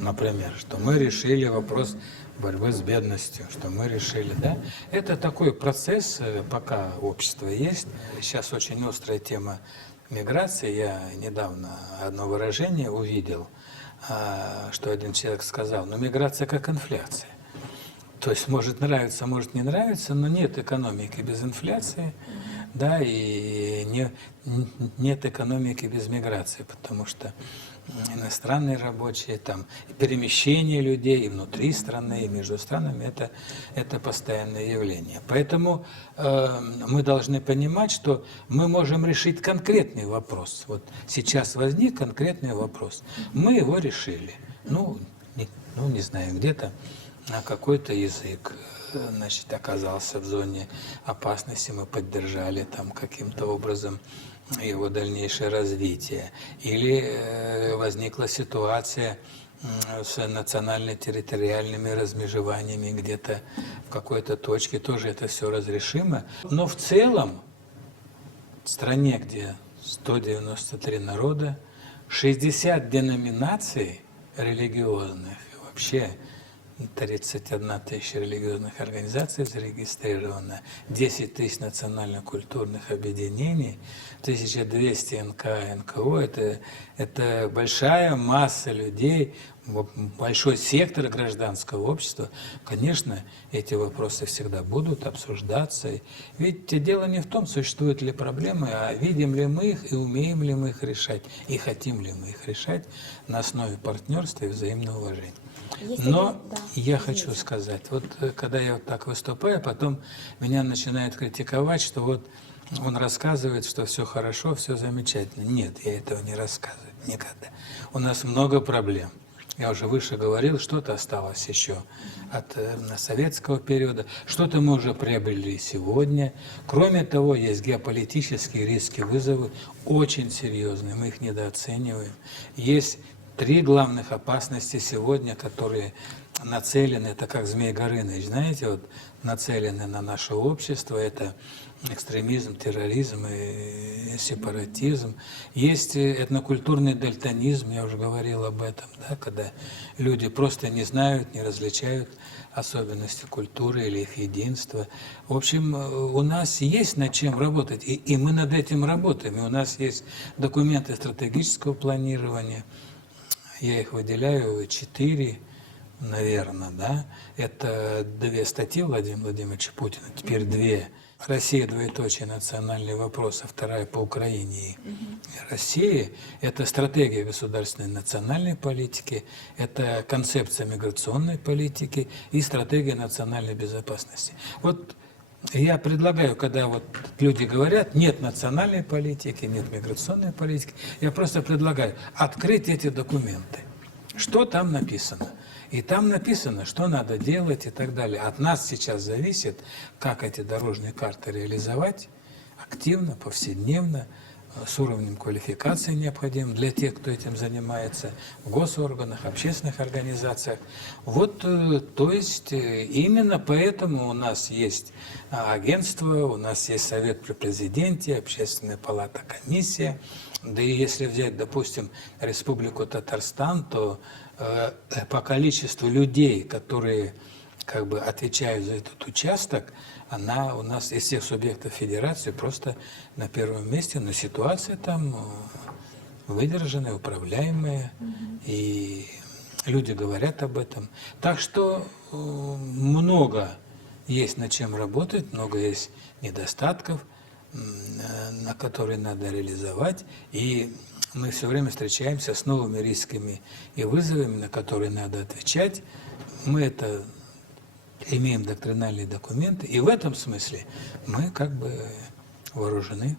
например, что мы решили вопрос борьбы с бедностью, что мы решили, да? Это такой процесс, пока общество есть. Сейчас очень острая тема миграции. Я недавно одно выражение увидел, что один человек сказал, но миграция как инфляция. То есть может нравиться, может не нравиться, но нет экономики без инфляции, да, и нет экономики без миграции, потому что иностранные рабочие, там, перемещение людей и внутри страны, и между странами это постоянное явление. Поэтому мы должны понимать, что мы можем решить конкретный вопрос. Вот сейчас возник конкретный вопрос. Мы его решили. Не знаю, где-то какой-то язык, значит, оказался в зоне опасности, мы поддержали там каким-то образом его дальнейшее развитие. Или возникла ситуация с национально-территориальными размежеваниями где-то в какой-то точке, тоже это все разрешимо. Но в целом, в стране, где 193 народа, 60 деноминаций религиозных, вообще 31 тысяча религиозных организаций зарегистрировано, 10 тысяч национально-культурных объединений, 1200 НК, НКО. Это большая масса людей, большой сектор гражданского общества. Конечно, эти вопросы всегда будут обсуждаться. Ведь дело не в том, существуют ли проблемы, а видим ли мы их и умеем ли мы их решать, и хотим ли мы их решать на основе партнерства и взаимного уважения. Но я хочу сказать, вот когда я вот так выступаю, потом меня начинают критиковать, что вот он рассказывает, что все хорошо, все замечательно. Нет, я этого не рассказываю никогда. У нас много проблем. Я уже выше говорил, что-то осталось еще от советского периода, что-то мы уже приобрели сегодня. Кроме того, есть геополитические риски, вызовы очень серьезные, мы их недооцениваем. Есть 3 главных опасности сегодня, которые нацелены, это как Змей Горыныч, знаете, вот нацелены на наше общество, это экстремизм, терроризм и сепаратизм. Есть этнокультурный дальтонизм, я уже говорил об этом, да, когда люди просто не знают, не различают особенности культуры или их единства. В общем, у нас есть над чем работать, и мы над этим работаем. И у нас есть документы стратегического планирования, я их выделяю 4, наверное, да. Это 2 статьи Владимира Владимировича Путина, теперь 2. Россия, двоеточие, национальные вопросы, 2 по Украине и России. Это стратегия государственной национальной политики, это концепция миграционной политики и стратегия национальной безопасности. Вот я предлагаю, когда вот люди говорят, нет национальной политики, нет миграционной политики, я просто предлагаю открыть эти документы. Что там написано? И там написано, что надо делать и так далее. От нас сейчас зависит, как эти дорожные карты реализовать активно, повседневно, с уровнем квалификации необходимым для тех, кто этим занимается, в госорганах, общественных организациях. Вот, то есть, именно поэтому у нас есть агентство, у нас есть Совет при Президенте, Общественная палата, комиссия. Да и если взять, допустим, Республику Татарстан, то по количеству людей, которые как бы отвечают за этот участок, она у нас из всех субъектов федерации просто на первом месте, но ситуация там выдержанная, управляемая, и люди говорят об этом. Так что много есть над чем работать, много есть недостатков, на которые надо реализовать, и мы все время встречаемся с новыми рисками и вызовами, на которые надо отвечать. Мы это имеем доктринальные документы, и в этом смысле мы как бы вооружены,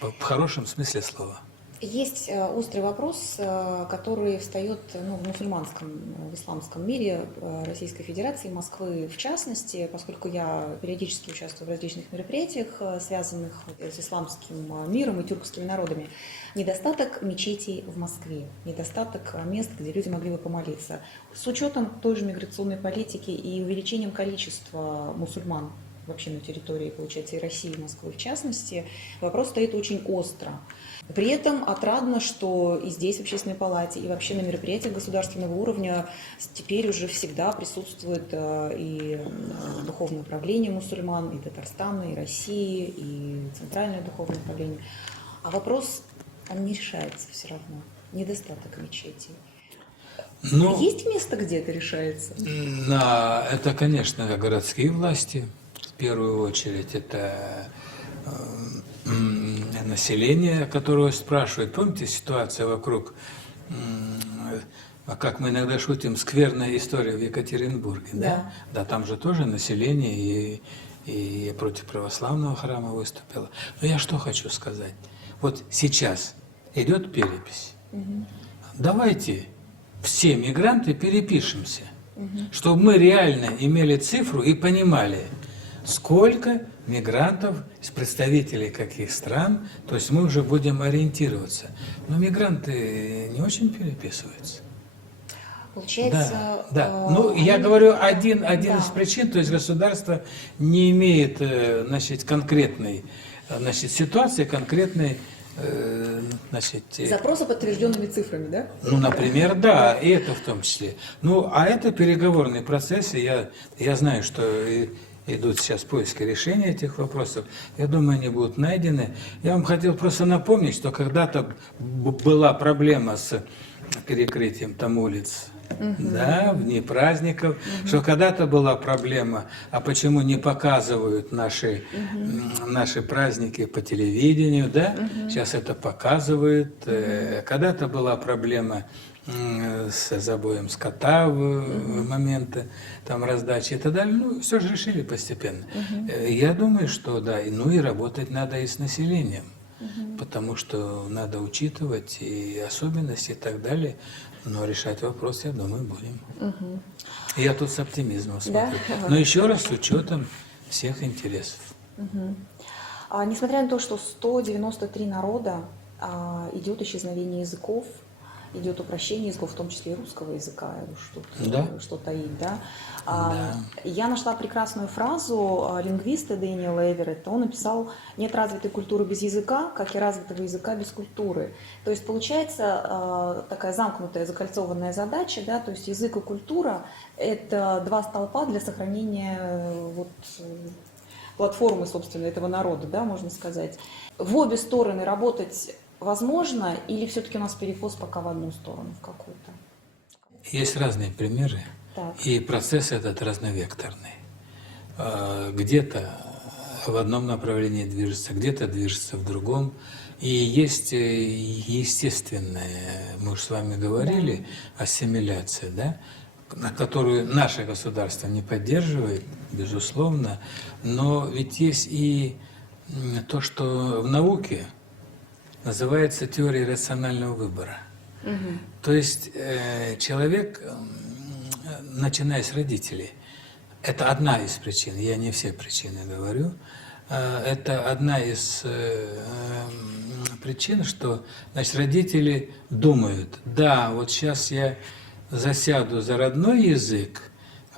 в хорошем смысле слова. Есть острый вопрос, который встает в мусульманском, в исламском мире Российской Федерации, Москвы в частности, поскольку я периодически участвую в различных мероприятиях, связанных с исламским миром и тюркскими народами. Недостаток мечетей в Москве, недостаток мест, где люди могли бы помолиться. С учетом той же миграционной политики и увеличением количества мусульман вообще на территории, получается, и России, и Москвы в частности, вопрос стоит очень остро. При этом отрадно, что и здесь, в Общественной палате, и вообще на мероприятиях государственного уровня теперь уже всегда присутствует и духовное управление мусульман, и Татарстана, и России, и Центральное духовное управление. А вопрос, он не решается все равно. Недостаток мечетей. Ну, есть место, где это решается? Это, конечно, городские власти. В первую очередь это население, которое спрашивает. Помните ситуация вокруг, как мы иногда шутим, скверная история в Екатеринбурге, да? Да, там же тоже население, и против православного храма выступило. Но я что хочу сказать. Вот сейчас идет перепись. Давайте все мигранты перепишемся, чтобы мы реально имели цифру и понимали, сколько мигрантов из представителей каких стран, то есть мы уже будем ориентироваться. Но мигранты не очень переписываются. Получается, да. Ну, я говорю, один из причин, то есть государство не имеет, значит, конкретной, значит, ситуации, конкретной, значит... Запросы подтвержденными цифрами, да? Ну, например, да, и это в том числе. Ну, а это переговорный процесс, и я знаю, что идут сейчас поиски решения этих вопросов. Я думаю, они будут найдены. Я вам хотел просто напомнить, что когда-то была проблема с перекрытием там улиц, да, в дни праздников, что когда-то была проблема, а почему не показывают наши праздники по телевидению, да, сейчас это показывают. Когда-то была проблема с забоем скота в моменты там раздачи и так далее. Ну, все же решили постепенно. Я думаю, что да, ну и работать надо и с населением, потому что надо учитывать и особенности и так далее. Но решать вопрос, я думаю, будем. Я тут с оптимизмом смотрю. Да? Но еще раз с учетом всех интересов. Несмотря на то, что 193 народа, идет исчезновение языков, идет упрощение языков, в том числе и русского языка, что таит, да? Я нашла прекрасную фразу лингвиста Дэниела Эверетта. Он написал: «Нет развитой культуры без языка, как и развитого языка без культуры». То есть получается такая замкнутая, закольцованная задача, да? То есть язык и культура – это два столпа для сохранения платформы, собственно, этого народа, да, можно сказать. В обе стороны работать возможно, или все-таки у нас перекос пока в одну сторону, в какую-то? Есть разные примеры, и процесс этот разновекторный. Где-то в одном направлении движется, где-то движется в другом. И есть естественная, мы уже с вами говорили, ассимиляция, да, на которую наше государство не поддерживает, безусловно, но ведь есть и то, что в науке называется теорией рационального выбора. То есть человек, начиная с родителей, это одна из причин, я не все причины говорю, это одна из причин, что, значит, родители думают: да, вот сейчас я засяду за родной язык,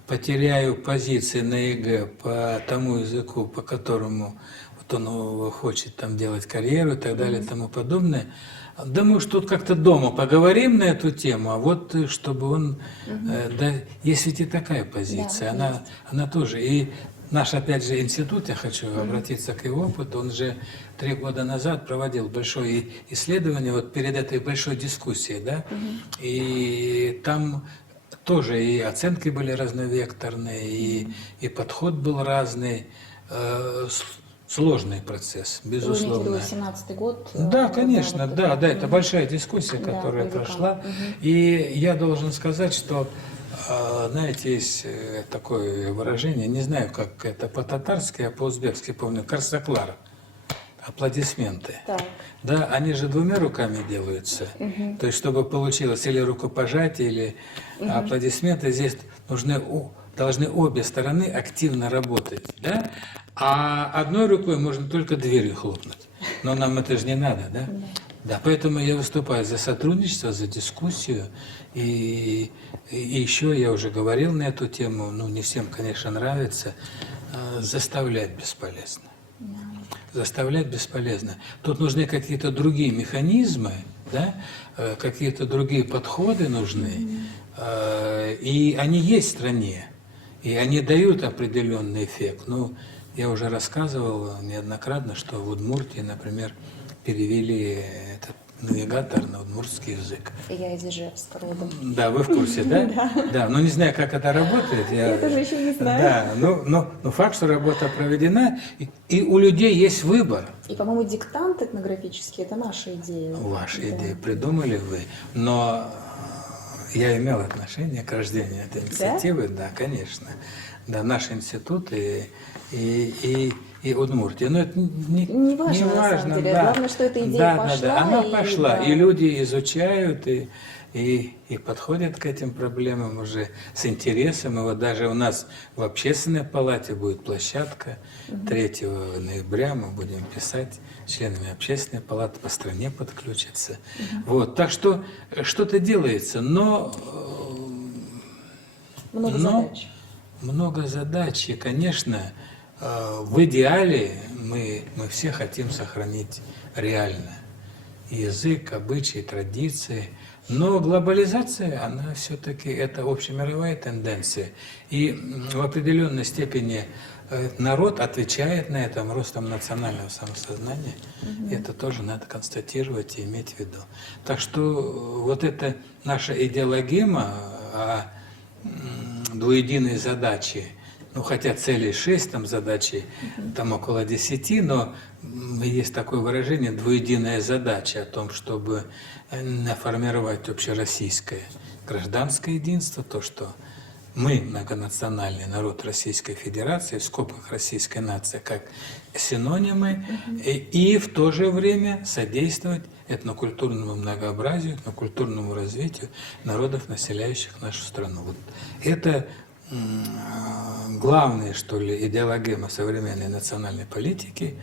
потеряю позиции на ЕГЭ по тому языку, по которому вот он хочет там делать карьеру и так далее и тому подобное. Да мы уж тут как-то дома поговорим на эту тему, а вот чтобы он... Да, есть ведь и такая позиция, она тоже. И наш, опять же, институт, я хочу обратиться к его опыту, он же 3 года назад проводил большое исследование вот перед этой большой дискуссией, да, и там тоже и оценки были разновекторные, и подход был разный. Сложный процесс, безусловно. Вы имеете в виду 17-й год? Да, конечно, да, это большая дискуссия, которая прошла. И я должен сказать, что, знаете, есть такое выражение, не знаю, как это по-татарски, а по-узбекски помню, «карсаклар». аплодисменты. Так. Да, они же двумя руками делаются. То есть, чтобы получилось или рукопожатие, или аплодисменты, здесь должны обе стороны активно работать. Да? А одной рукой можно только дверью хлопнуть. Но нам это же не надо, да? Да, поэтому я выступаю за сотрудничество, за дискуссию. И еще я уже говорил на эту тему, ну не всем, конечно, нравится, заставлять бесполезно. Заставлять бесполезно. Тут нужны какие-то другие механизмы, да? Какие-то другие подходы нужны, и они есть в стране, и они дают определенный эффект. Ну, я уже рассказывал неоднократно, что в Удмуртии, например, перевели этот навигатор на удмуртский язык. Я из Ижевска родом. Да, вы в курсе, да? Да, но не знаю, как это работает. Я тоже еще не знаю. Да, но факт, что работа проведена, и у людей есть выбор. И, по-моему, диктант этнографический – это наша идея. Ваши идеи придумали вы, но я имел отношение к рождению этой инициативы, да, конечно. Да, наш институт и Удмуртия. Но это не важно, на самом деле. Да. Главное, что эта идея пошла. Да, она пошла. Да. И люди изучают, и подходят к этим проблемам уже с интересом. И вот даже у нас в общественной палате будет площадка. 3 ноября мы будем писать, членами общественной палаты по стране подключиться. Вот. Так что что-то делается, но много задач. И, конечно, в идеале мы все хотим сохранить реально язык, обычаи, традиции. Но глобализация, она все-таки это общемировая тенденция. И в определенной степени народ отвечает на это ростом национального самосознания. Это тоже надо констатировать и иметь в виду. Так что вот эта наша идеологема о двуединой задачи, ну хотя целей 6, там задачи там около 10, но есть такое выражение «двуединая задача» о том, чтобы формировать общероссийское гражданское единство, то, что мы, многонациональный народ Российской Федерации, в скобках российская нация, как синонимы, и в то же время содействовать этнокультурному многообразию, этнокультурному развитию народов, населяющих нашу страну. Вот это главное, что ли, идеологема современной национальной политики.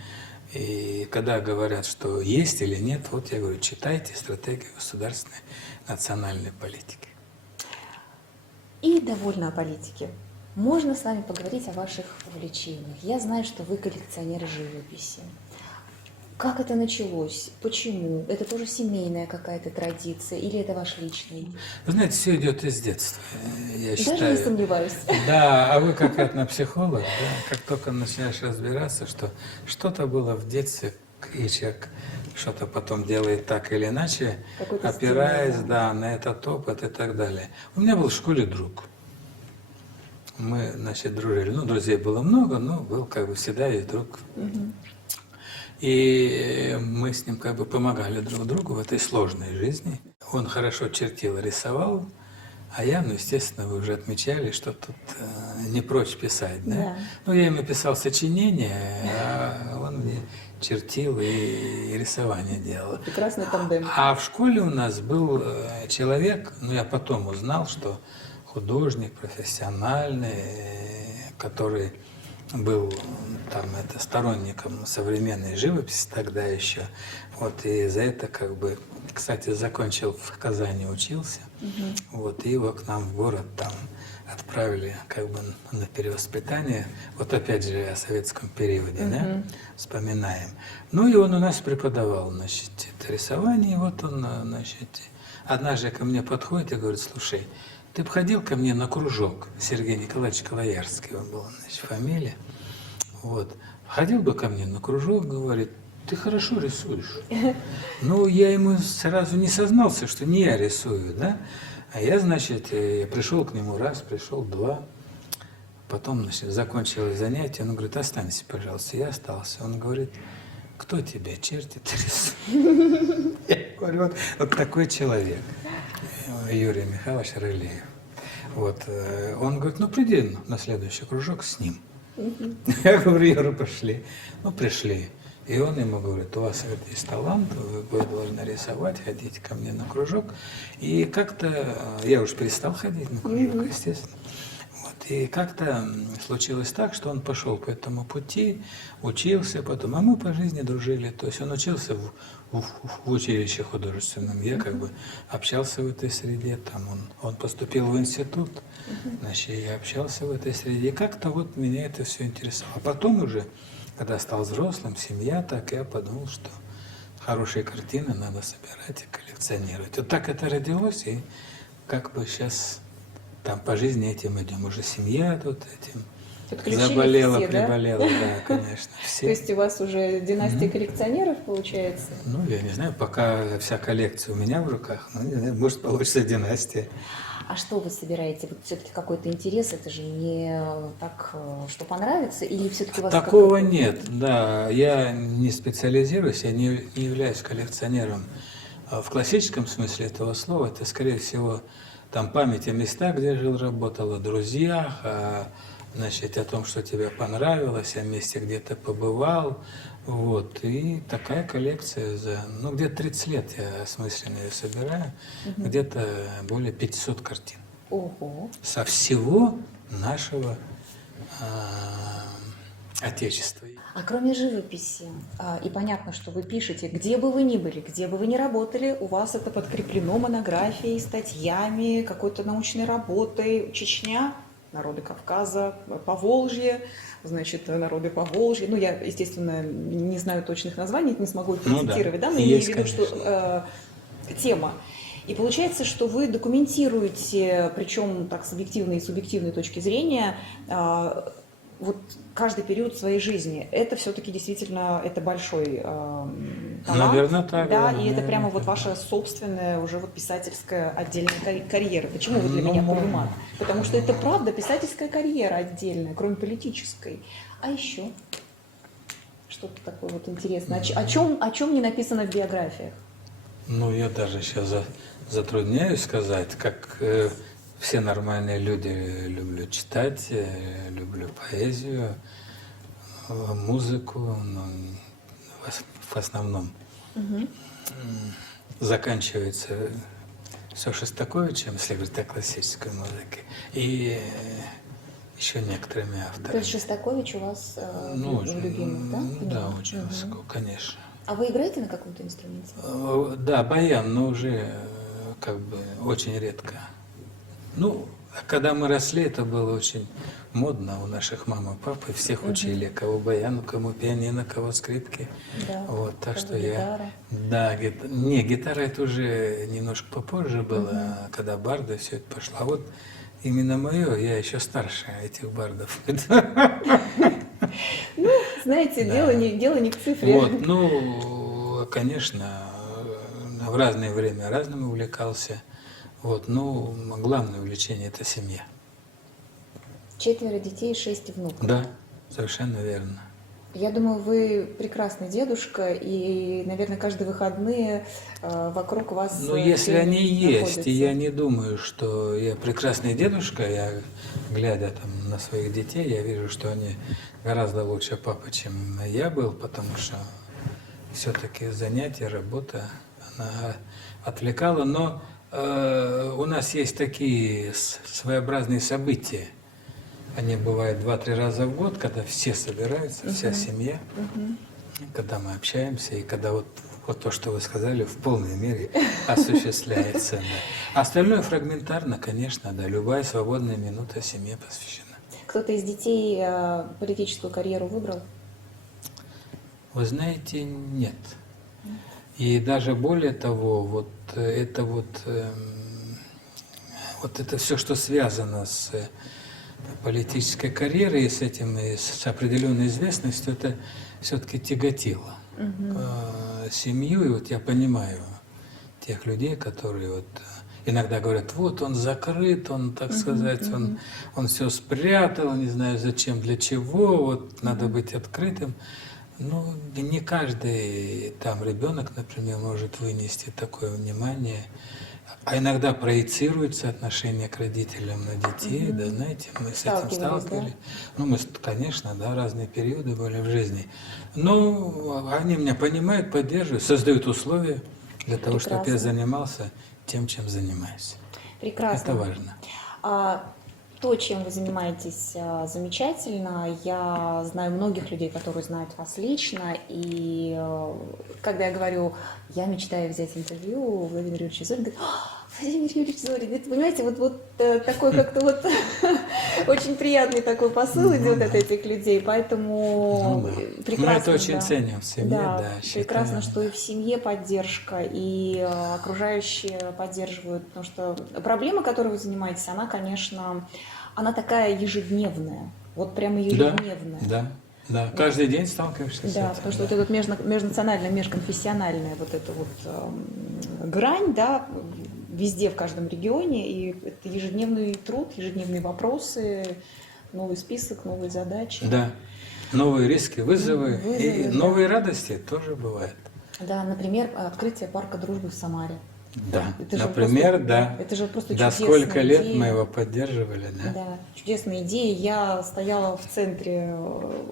И когда говорят, что есть или нет, вот я говорю, читайте стратегию государственной национальной политики. И довольно о политике. Можно с вами поговорить о ваших увлечениях. Я знаю, что вы коллекционер живописи. Как это началось? Почему? Это тоже семейная какая-то традиция или это ваш личный? Вы знаете, все идет из детства, я считаю. Даже не сомневаюсь. Да, а вы как этнопсихолог, да, как только начинаешь разбираться, что что-то было в детстве, и человек что-то потом делает так или иначе, опираясь на этот опыт и так далее. У меня был в школе друг. Мы, значит, дружили. Ну, друзей было много, но был как бы всегда есть друг. И мы с ним как бы помогали друг другу в этой сложной жизни. Он хорошо чертил, рисовал, а я, ну, естественно, вы уже отмечали, что тут не прочь писать, да? Да. Ну, я ему писал сочинения, а он мне чертил и рисование делал. Прекрасный тандем. А в школе у нас был человек, ну, я потом узнал, что художник профессиональный, который был там сторонником современной живописи тогда еще. Вот, и за это как бы, кстати, закончил в Казани, учился. Вот, и его к нам в город там отправили как бы на перевоспитание. Вот опять же о советском периоде, да, вспоминаем. Ну и он у нас преподавал, значит, это рисование. И вот он, значит, однажды ко мне подходит и говорит: слушай, ты бы ходил ко мне на кружок? Сергей Николаевич Калаярский, он был, значит, фамилия. Вот. Ходил бы ко мне на кружок, говорит, ты хорошо рисуешь. Ну, я ему сразу не сознался, что не я рисую, да? А я, значит, пришел к нему раз, пришел два. Потом, значит, закончилось занятие. Он говорит, останься, пожалуйста. Я остался. Он говорит, кто тебя чертит и рисует? Я говорю, вот такой человек. Юрий Михайлович Рылеев. Вот. Он говорит, ну, приди на следующий кружок с ним. Я говорю, Юра, пошли. Ну, пришли. И он ему говорит: у вас, говорит, есть талант, вы должны рисовать, ходите ко мне на кружок. И как-то я уже перестал ходить на кружок, естественно. Вот. И как-то случилось так, что он пошел по этому пути, учился потом, а мы по жизни дружили. То есть он учился в училище художественном, я как бы общался в этой среде, там он поступил в институт, значит, я общался в этой среде. И как-то вот меня это все интересовало. А потом уже, когда стал взрослым, семья, так я подумал, что хорошие картины надо собирать и коллекционировать. Вот так это родилось, и как бы сейчас там по жизни этим идем. Уже семья тут этим Подключились заболела, все, да? приболела, да, конечно, То все. есть у вас уже династия коллекционеров получается? Ну, я не знаю, пока вся коллекция у меня в руках, ну, не знаю, может, получится династия. А что вы собираете? Вот все-таки какой-то интерес, это же не так, что понравится, или все-таки у вас Такого какой-то- нет, да. Я не специализируюсь, я не являюсь коллекционером в классическом смысле этого слова. Это, скорее всего, там память о местах, где жил, работал, о друзьях, значит, о том, что тебе понравилось, о месте, где ты побывал. Вот. И такая коллекция ну, где-то 30 лет я осмысленно ее собираю, где-то более 500 картин. Ого. Со всего нашего Отечества. А кроме живописи, и понятно, что вы пишете, где бы вы ни были, где бы вы ни работали, у вас это подкреплено монографией, статьями, какой-то научной работой. Чечня, народы Кавказа, Поволжье, значит, народы Поволжья. Ну, я, естественно, не знаю точных названий, не смогу их процитировать, да, но имею в виду, что тема. И получается, что вы документируете, причем так с объективной и субъективной точки зрения, вот каждый период своей жизни. Это все-таки действительно это большой талант. Наверное, так. Да, и это прямо вот ваша собственная уже вот писательская отдельная карьера. Почему вы для меня полумат? Потому что это правда писательская карьера отдельная, кроме политической. А еще что-то такое вот интересное. О чем не написано в биографиях? Ну, я даже сейчас затрудняюсь сказать, как все нормальные люди, люблю читать, люблю поэзию, музыку, но в основном заканчивается все Шостаковичем, если говорить о классической музыке, и еще некоторыми авторами. То есть Шостакович у вас Ну, в любимых, да? Да, очень высоко, конечно. А вы играете на каком-то инструменте? Да, баян, но уже как бы очень редко. Ну, когда мы росли, это было очень модно у наших мам и пап, и всех учили, кого баяну, кому пианино, кого скрипки. Да, Вот, так что гитара. Да, гитара это уже немножко попозже было, когда барды, все это пошло. А вот именно мое, я еще старше этих бардов. Ну, знаете, Да. дело не в цифре. Вот, ну, конечно, в разное время разным увлекался. Вот, но главное увлечение – это семья. 4 детей, 6 внуков. Да, совершенно верно. Я думаю, вы прекрасный дедушка, и, наверное, каждые выходные вокруг вас... Ну, если они есть, находятся. и я не думаю, что я прекрасный дедушка, я, глядя там на своих детей, я вижу, что они гораздо лучше папы, чем я был, потому что все-таки занятие, работа, она отвлекала, но у нас есть такие своеобразные события. Они бывают 2-3 раза в год, когда все собираются, вся семья, когда мы общаемся, и когда вот то, что вы сказали, в полной мере осуществляется. Да. Остальное фрагментарно, конечно, да, любая свободная минута семье посвящена. Кто-то из детей политическую карьеру выбрал? Вы знаете, нет. И даже более того, вот это все, что связано с политической карьерой, и с этим, и с определенной известностью, это все-таки тяготило семью. И вот я понимаю тех людей, которые вот иногда говорят, вот он закрыт, он, так сказать, он все спрятал, не знаю зачем, для чего, вот надо быть открытым. Ну, не каждый там ребенок, например, может вынести такое внимание. А иногда проецируется отношение к родителям на детей, да, знаете, мы с этим Сталкивались, да? сталкивались. Ну, мы, конечно, да, разные периоды были в жизни. Но они меня понимают, поддерживают, создают условия для того, чтобы я Прекрасно. занимался тем, чем занимаюсь. Прекрасно. Это важно. То, чем вы занимаетесь, замечательно. Я знаю многих людей, которые знают вас лично. И когда я говорю, я мечтаю взять интервью у Владимира Юрьевича Зорина, говорит: Владимир Юрьевич Зорин, это, понимаете, вот такой как-то вот очень приятный такой посыл идет от этих людей, поэтому Ну да. прекрасно. Мы это очень да. ценим в семье, да, прекрасно, считаем, что и в семье поддержка, и окружающие поддерживают, потому что проблема, которой вы занимаетесь, она, конечно, она такая ежедневная, вот прямо ежедневная. Да, каждый день сталкиваешься с Да, этим. потому что вот эта вот межнациональная, межконфессиональная вот эта вот грань, да, везде, в каждом регионе, и это ежедневный труд, ежедневные вопросы, новый список, новые задачи. Да, новые риски, вызовы, и да. новые радости тоже бывают. Да, например, открытие парка дружбы в Самаре. Да, Это же например, просто, да. Это же просто Да, чудесная сколько лет идея. мы его поддерживали, да? Да, чудесная идея. Я стояла в центре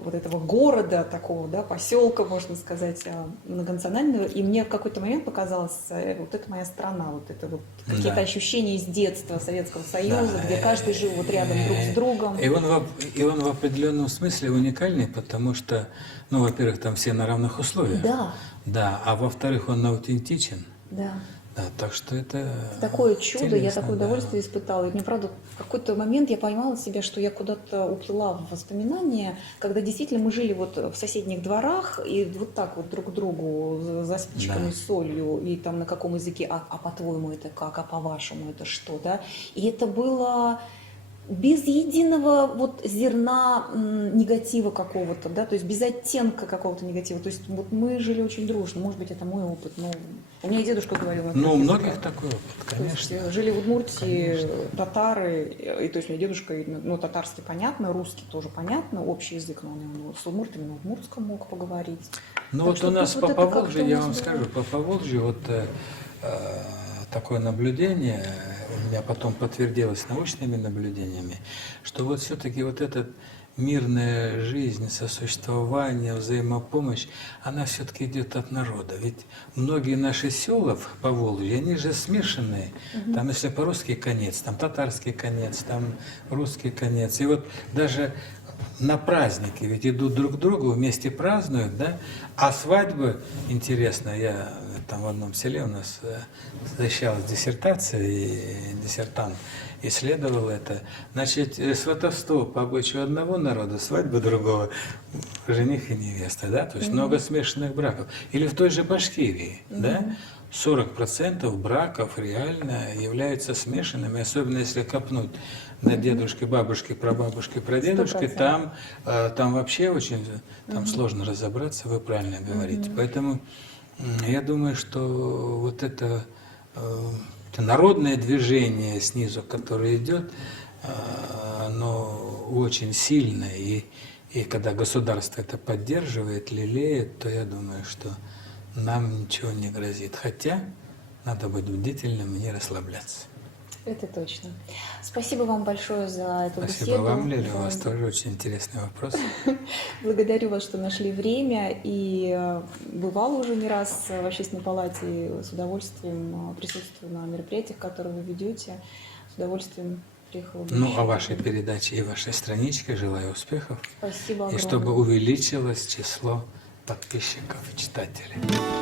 вот этого города, такого, да, поселка, можно сказать, многонационального, и мне в какой-то момент показалось, вот это моя страна, вот это вот какие-то Да. ощущения из детства Советского Союза, Да. где каждый жил вот рядом друг с другом. И он в определенном смысле уникальный, потому что, ну, во-первых, там все на равных условиях. Да, Да, а во-вторых, он аутентичен. да. Да, так что это Такое чудо, я интересно, такое да. удовольствие испытала. И мне, правда, в какой-то момент я поймала себя, что я куда-то уплыла в воспоминания, когда действительно мы жили вот в соседних дворах, и вот так вот друг к другу за спичками, Да. солью, и там на каком языке, а по-твоему это как, а по-вашему это что, да? И это было без единого вот зерна негатива какого-то, да, то есть без оттенка какого-то негатива. То есть вот мы жили очень дружно, может быть, это мой опыт, но у меня и дедушка говорил на Ну, у трех многих языках. такой опыт, То есть конечно. жили в Удмуртии Конечно. татары, и то есть у меня дедушка, ну, татарский понятно, русский тоже понятно, общий язык, но он с удмуртами на удмуртском мог поговорить. Ну Так вот что у нас тут по вот это Поволжью, как-то у я нас вам было. скажу, по Поволжью вот такое наблюдение, у меня потом подтвердилось научными наблюдениями, что вот все-таки вот эта мирная жизнь, сосуществование, взаимопомощь, она все-таки идет от народа. Ведь многие наши села в Поволжье, они же смешанные. Там, если по-русски конец, там татарский конец, там русский конец. И вот даже на праздники ведь идут друг к другу, вместе празднуют, да? А свадьбы, интересно, я там в одном селе у нас защищалась диссертация, и диссертант исследовал это. Значит, сватовство по обычаю одного народа, свадьба другого, жених и невеста, да? То есть много смешанных браков. Или в той же Башкирии, да? 40% браков реально являются смешанными, особенно если копнуть на дедушки, бабушки, прабабушки, прадедушки, 100%. там вообще очень там сложно разобраться, вы правильно говорите. Поэтому я думаю, что вот это народное движение снизу, которое идет, оно очень сильное, и когда государство это поддерживает, лелеет, то я думаю, что нам ничего не грозит. Хотя надо быть бдительным и не расслабляться. Это точно. Спасибо вам большое за эту беседу. Спасибо вам, Лиля, у вас Да. тоже очень интересный вопрос. Благодарю вас, что нашли время, и бывала уже не раз в Общественной палате, и с удовольствием присутствую на мероприятиях, которые вы ведете, с удовольствием приехала бы Ну, еще. а вашей передаче и вашей страничке желаю успехов. Спасибо И огромное. чтобы увеличилось число подписчиков и читателей.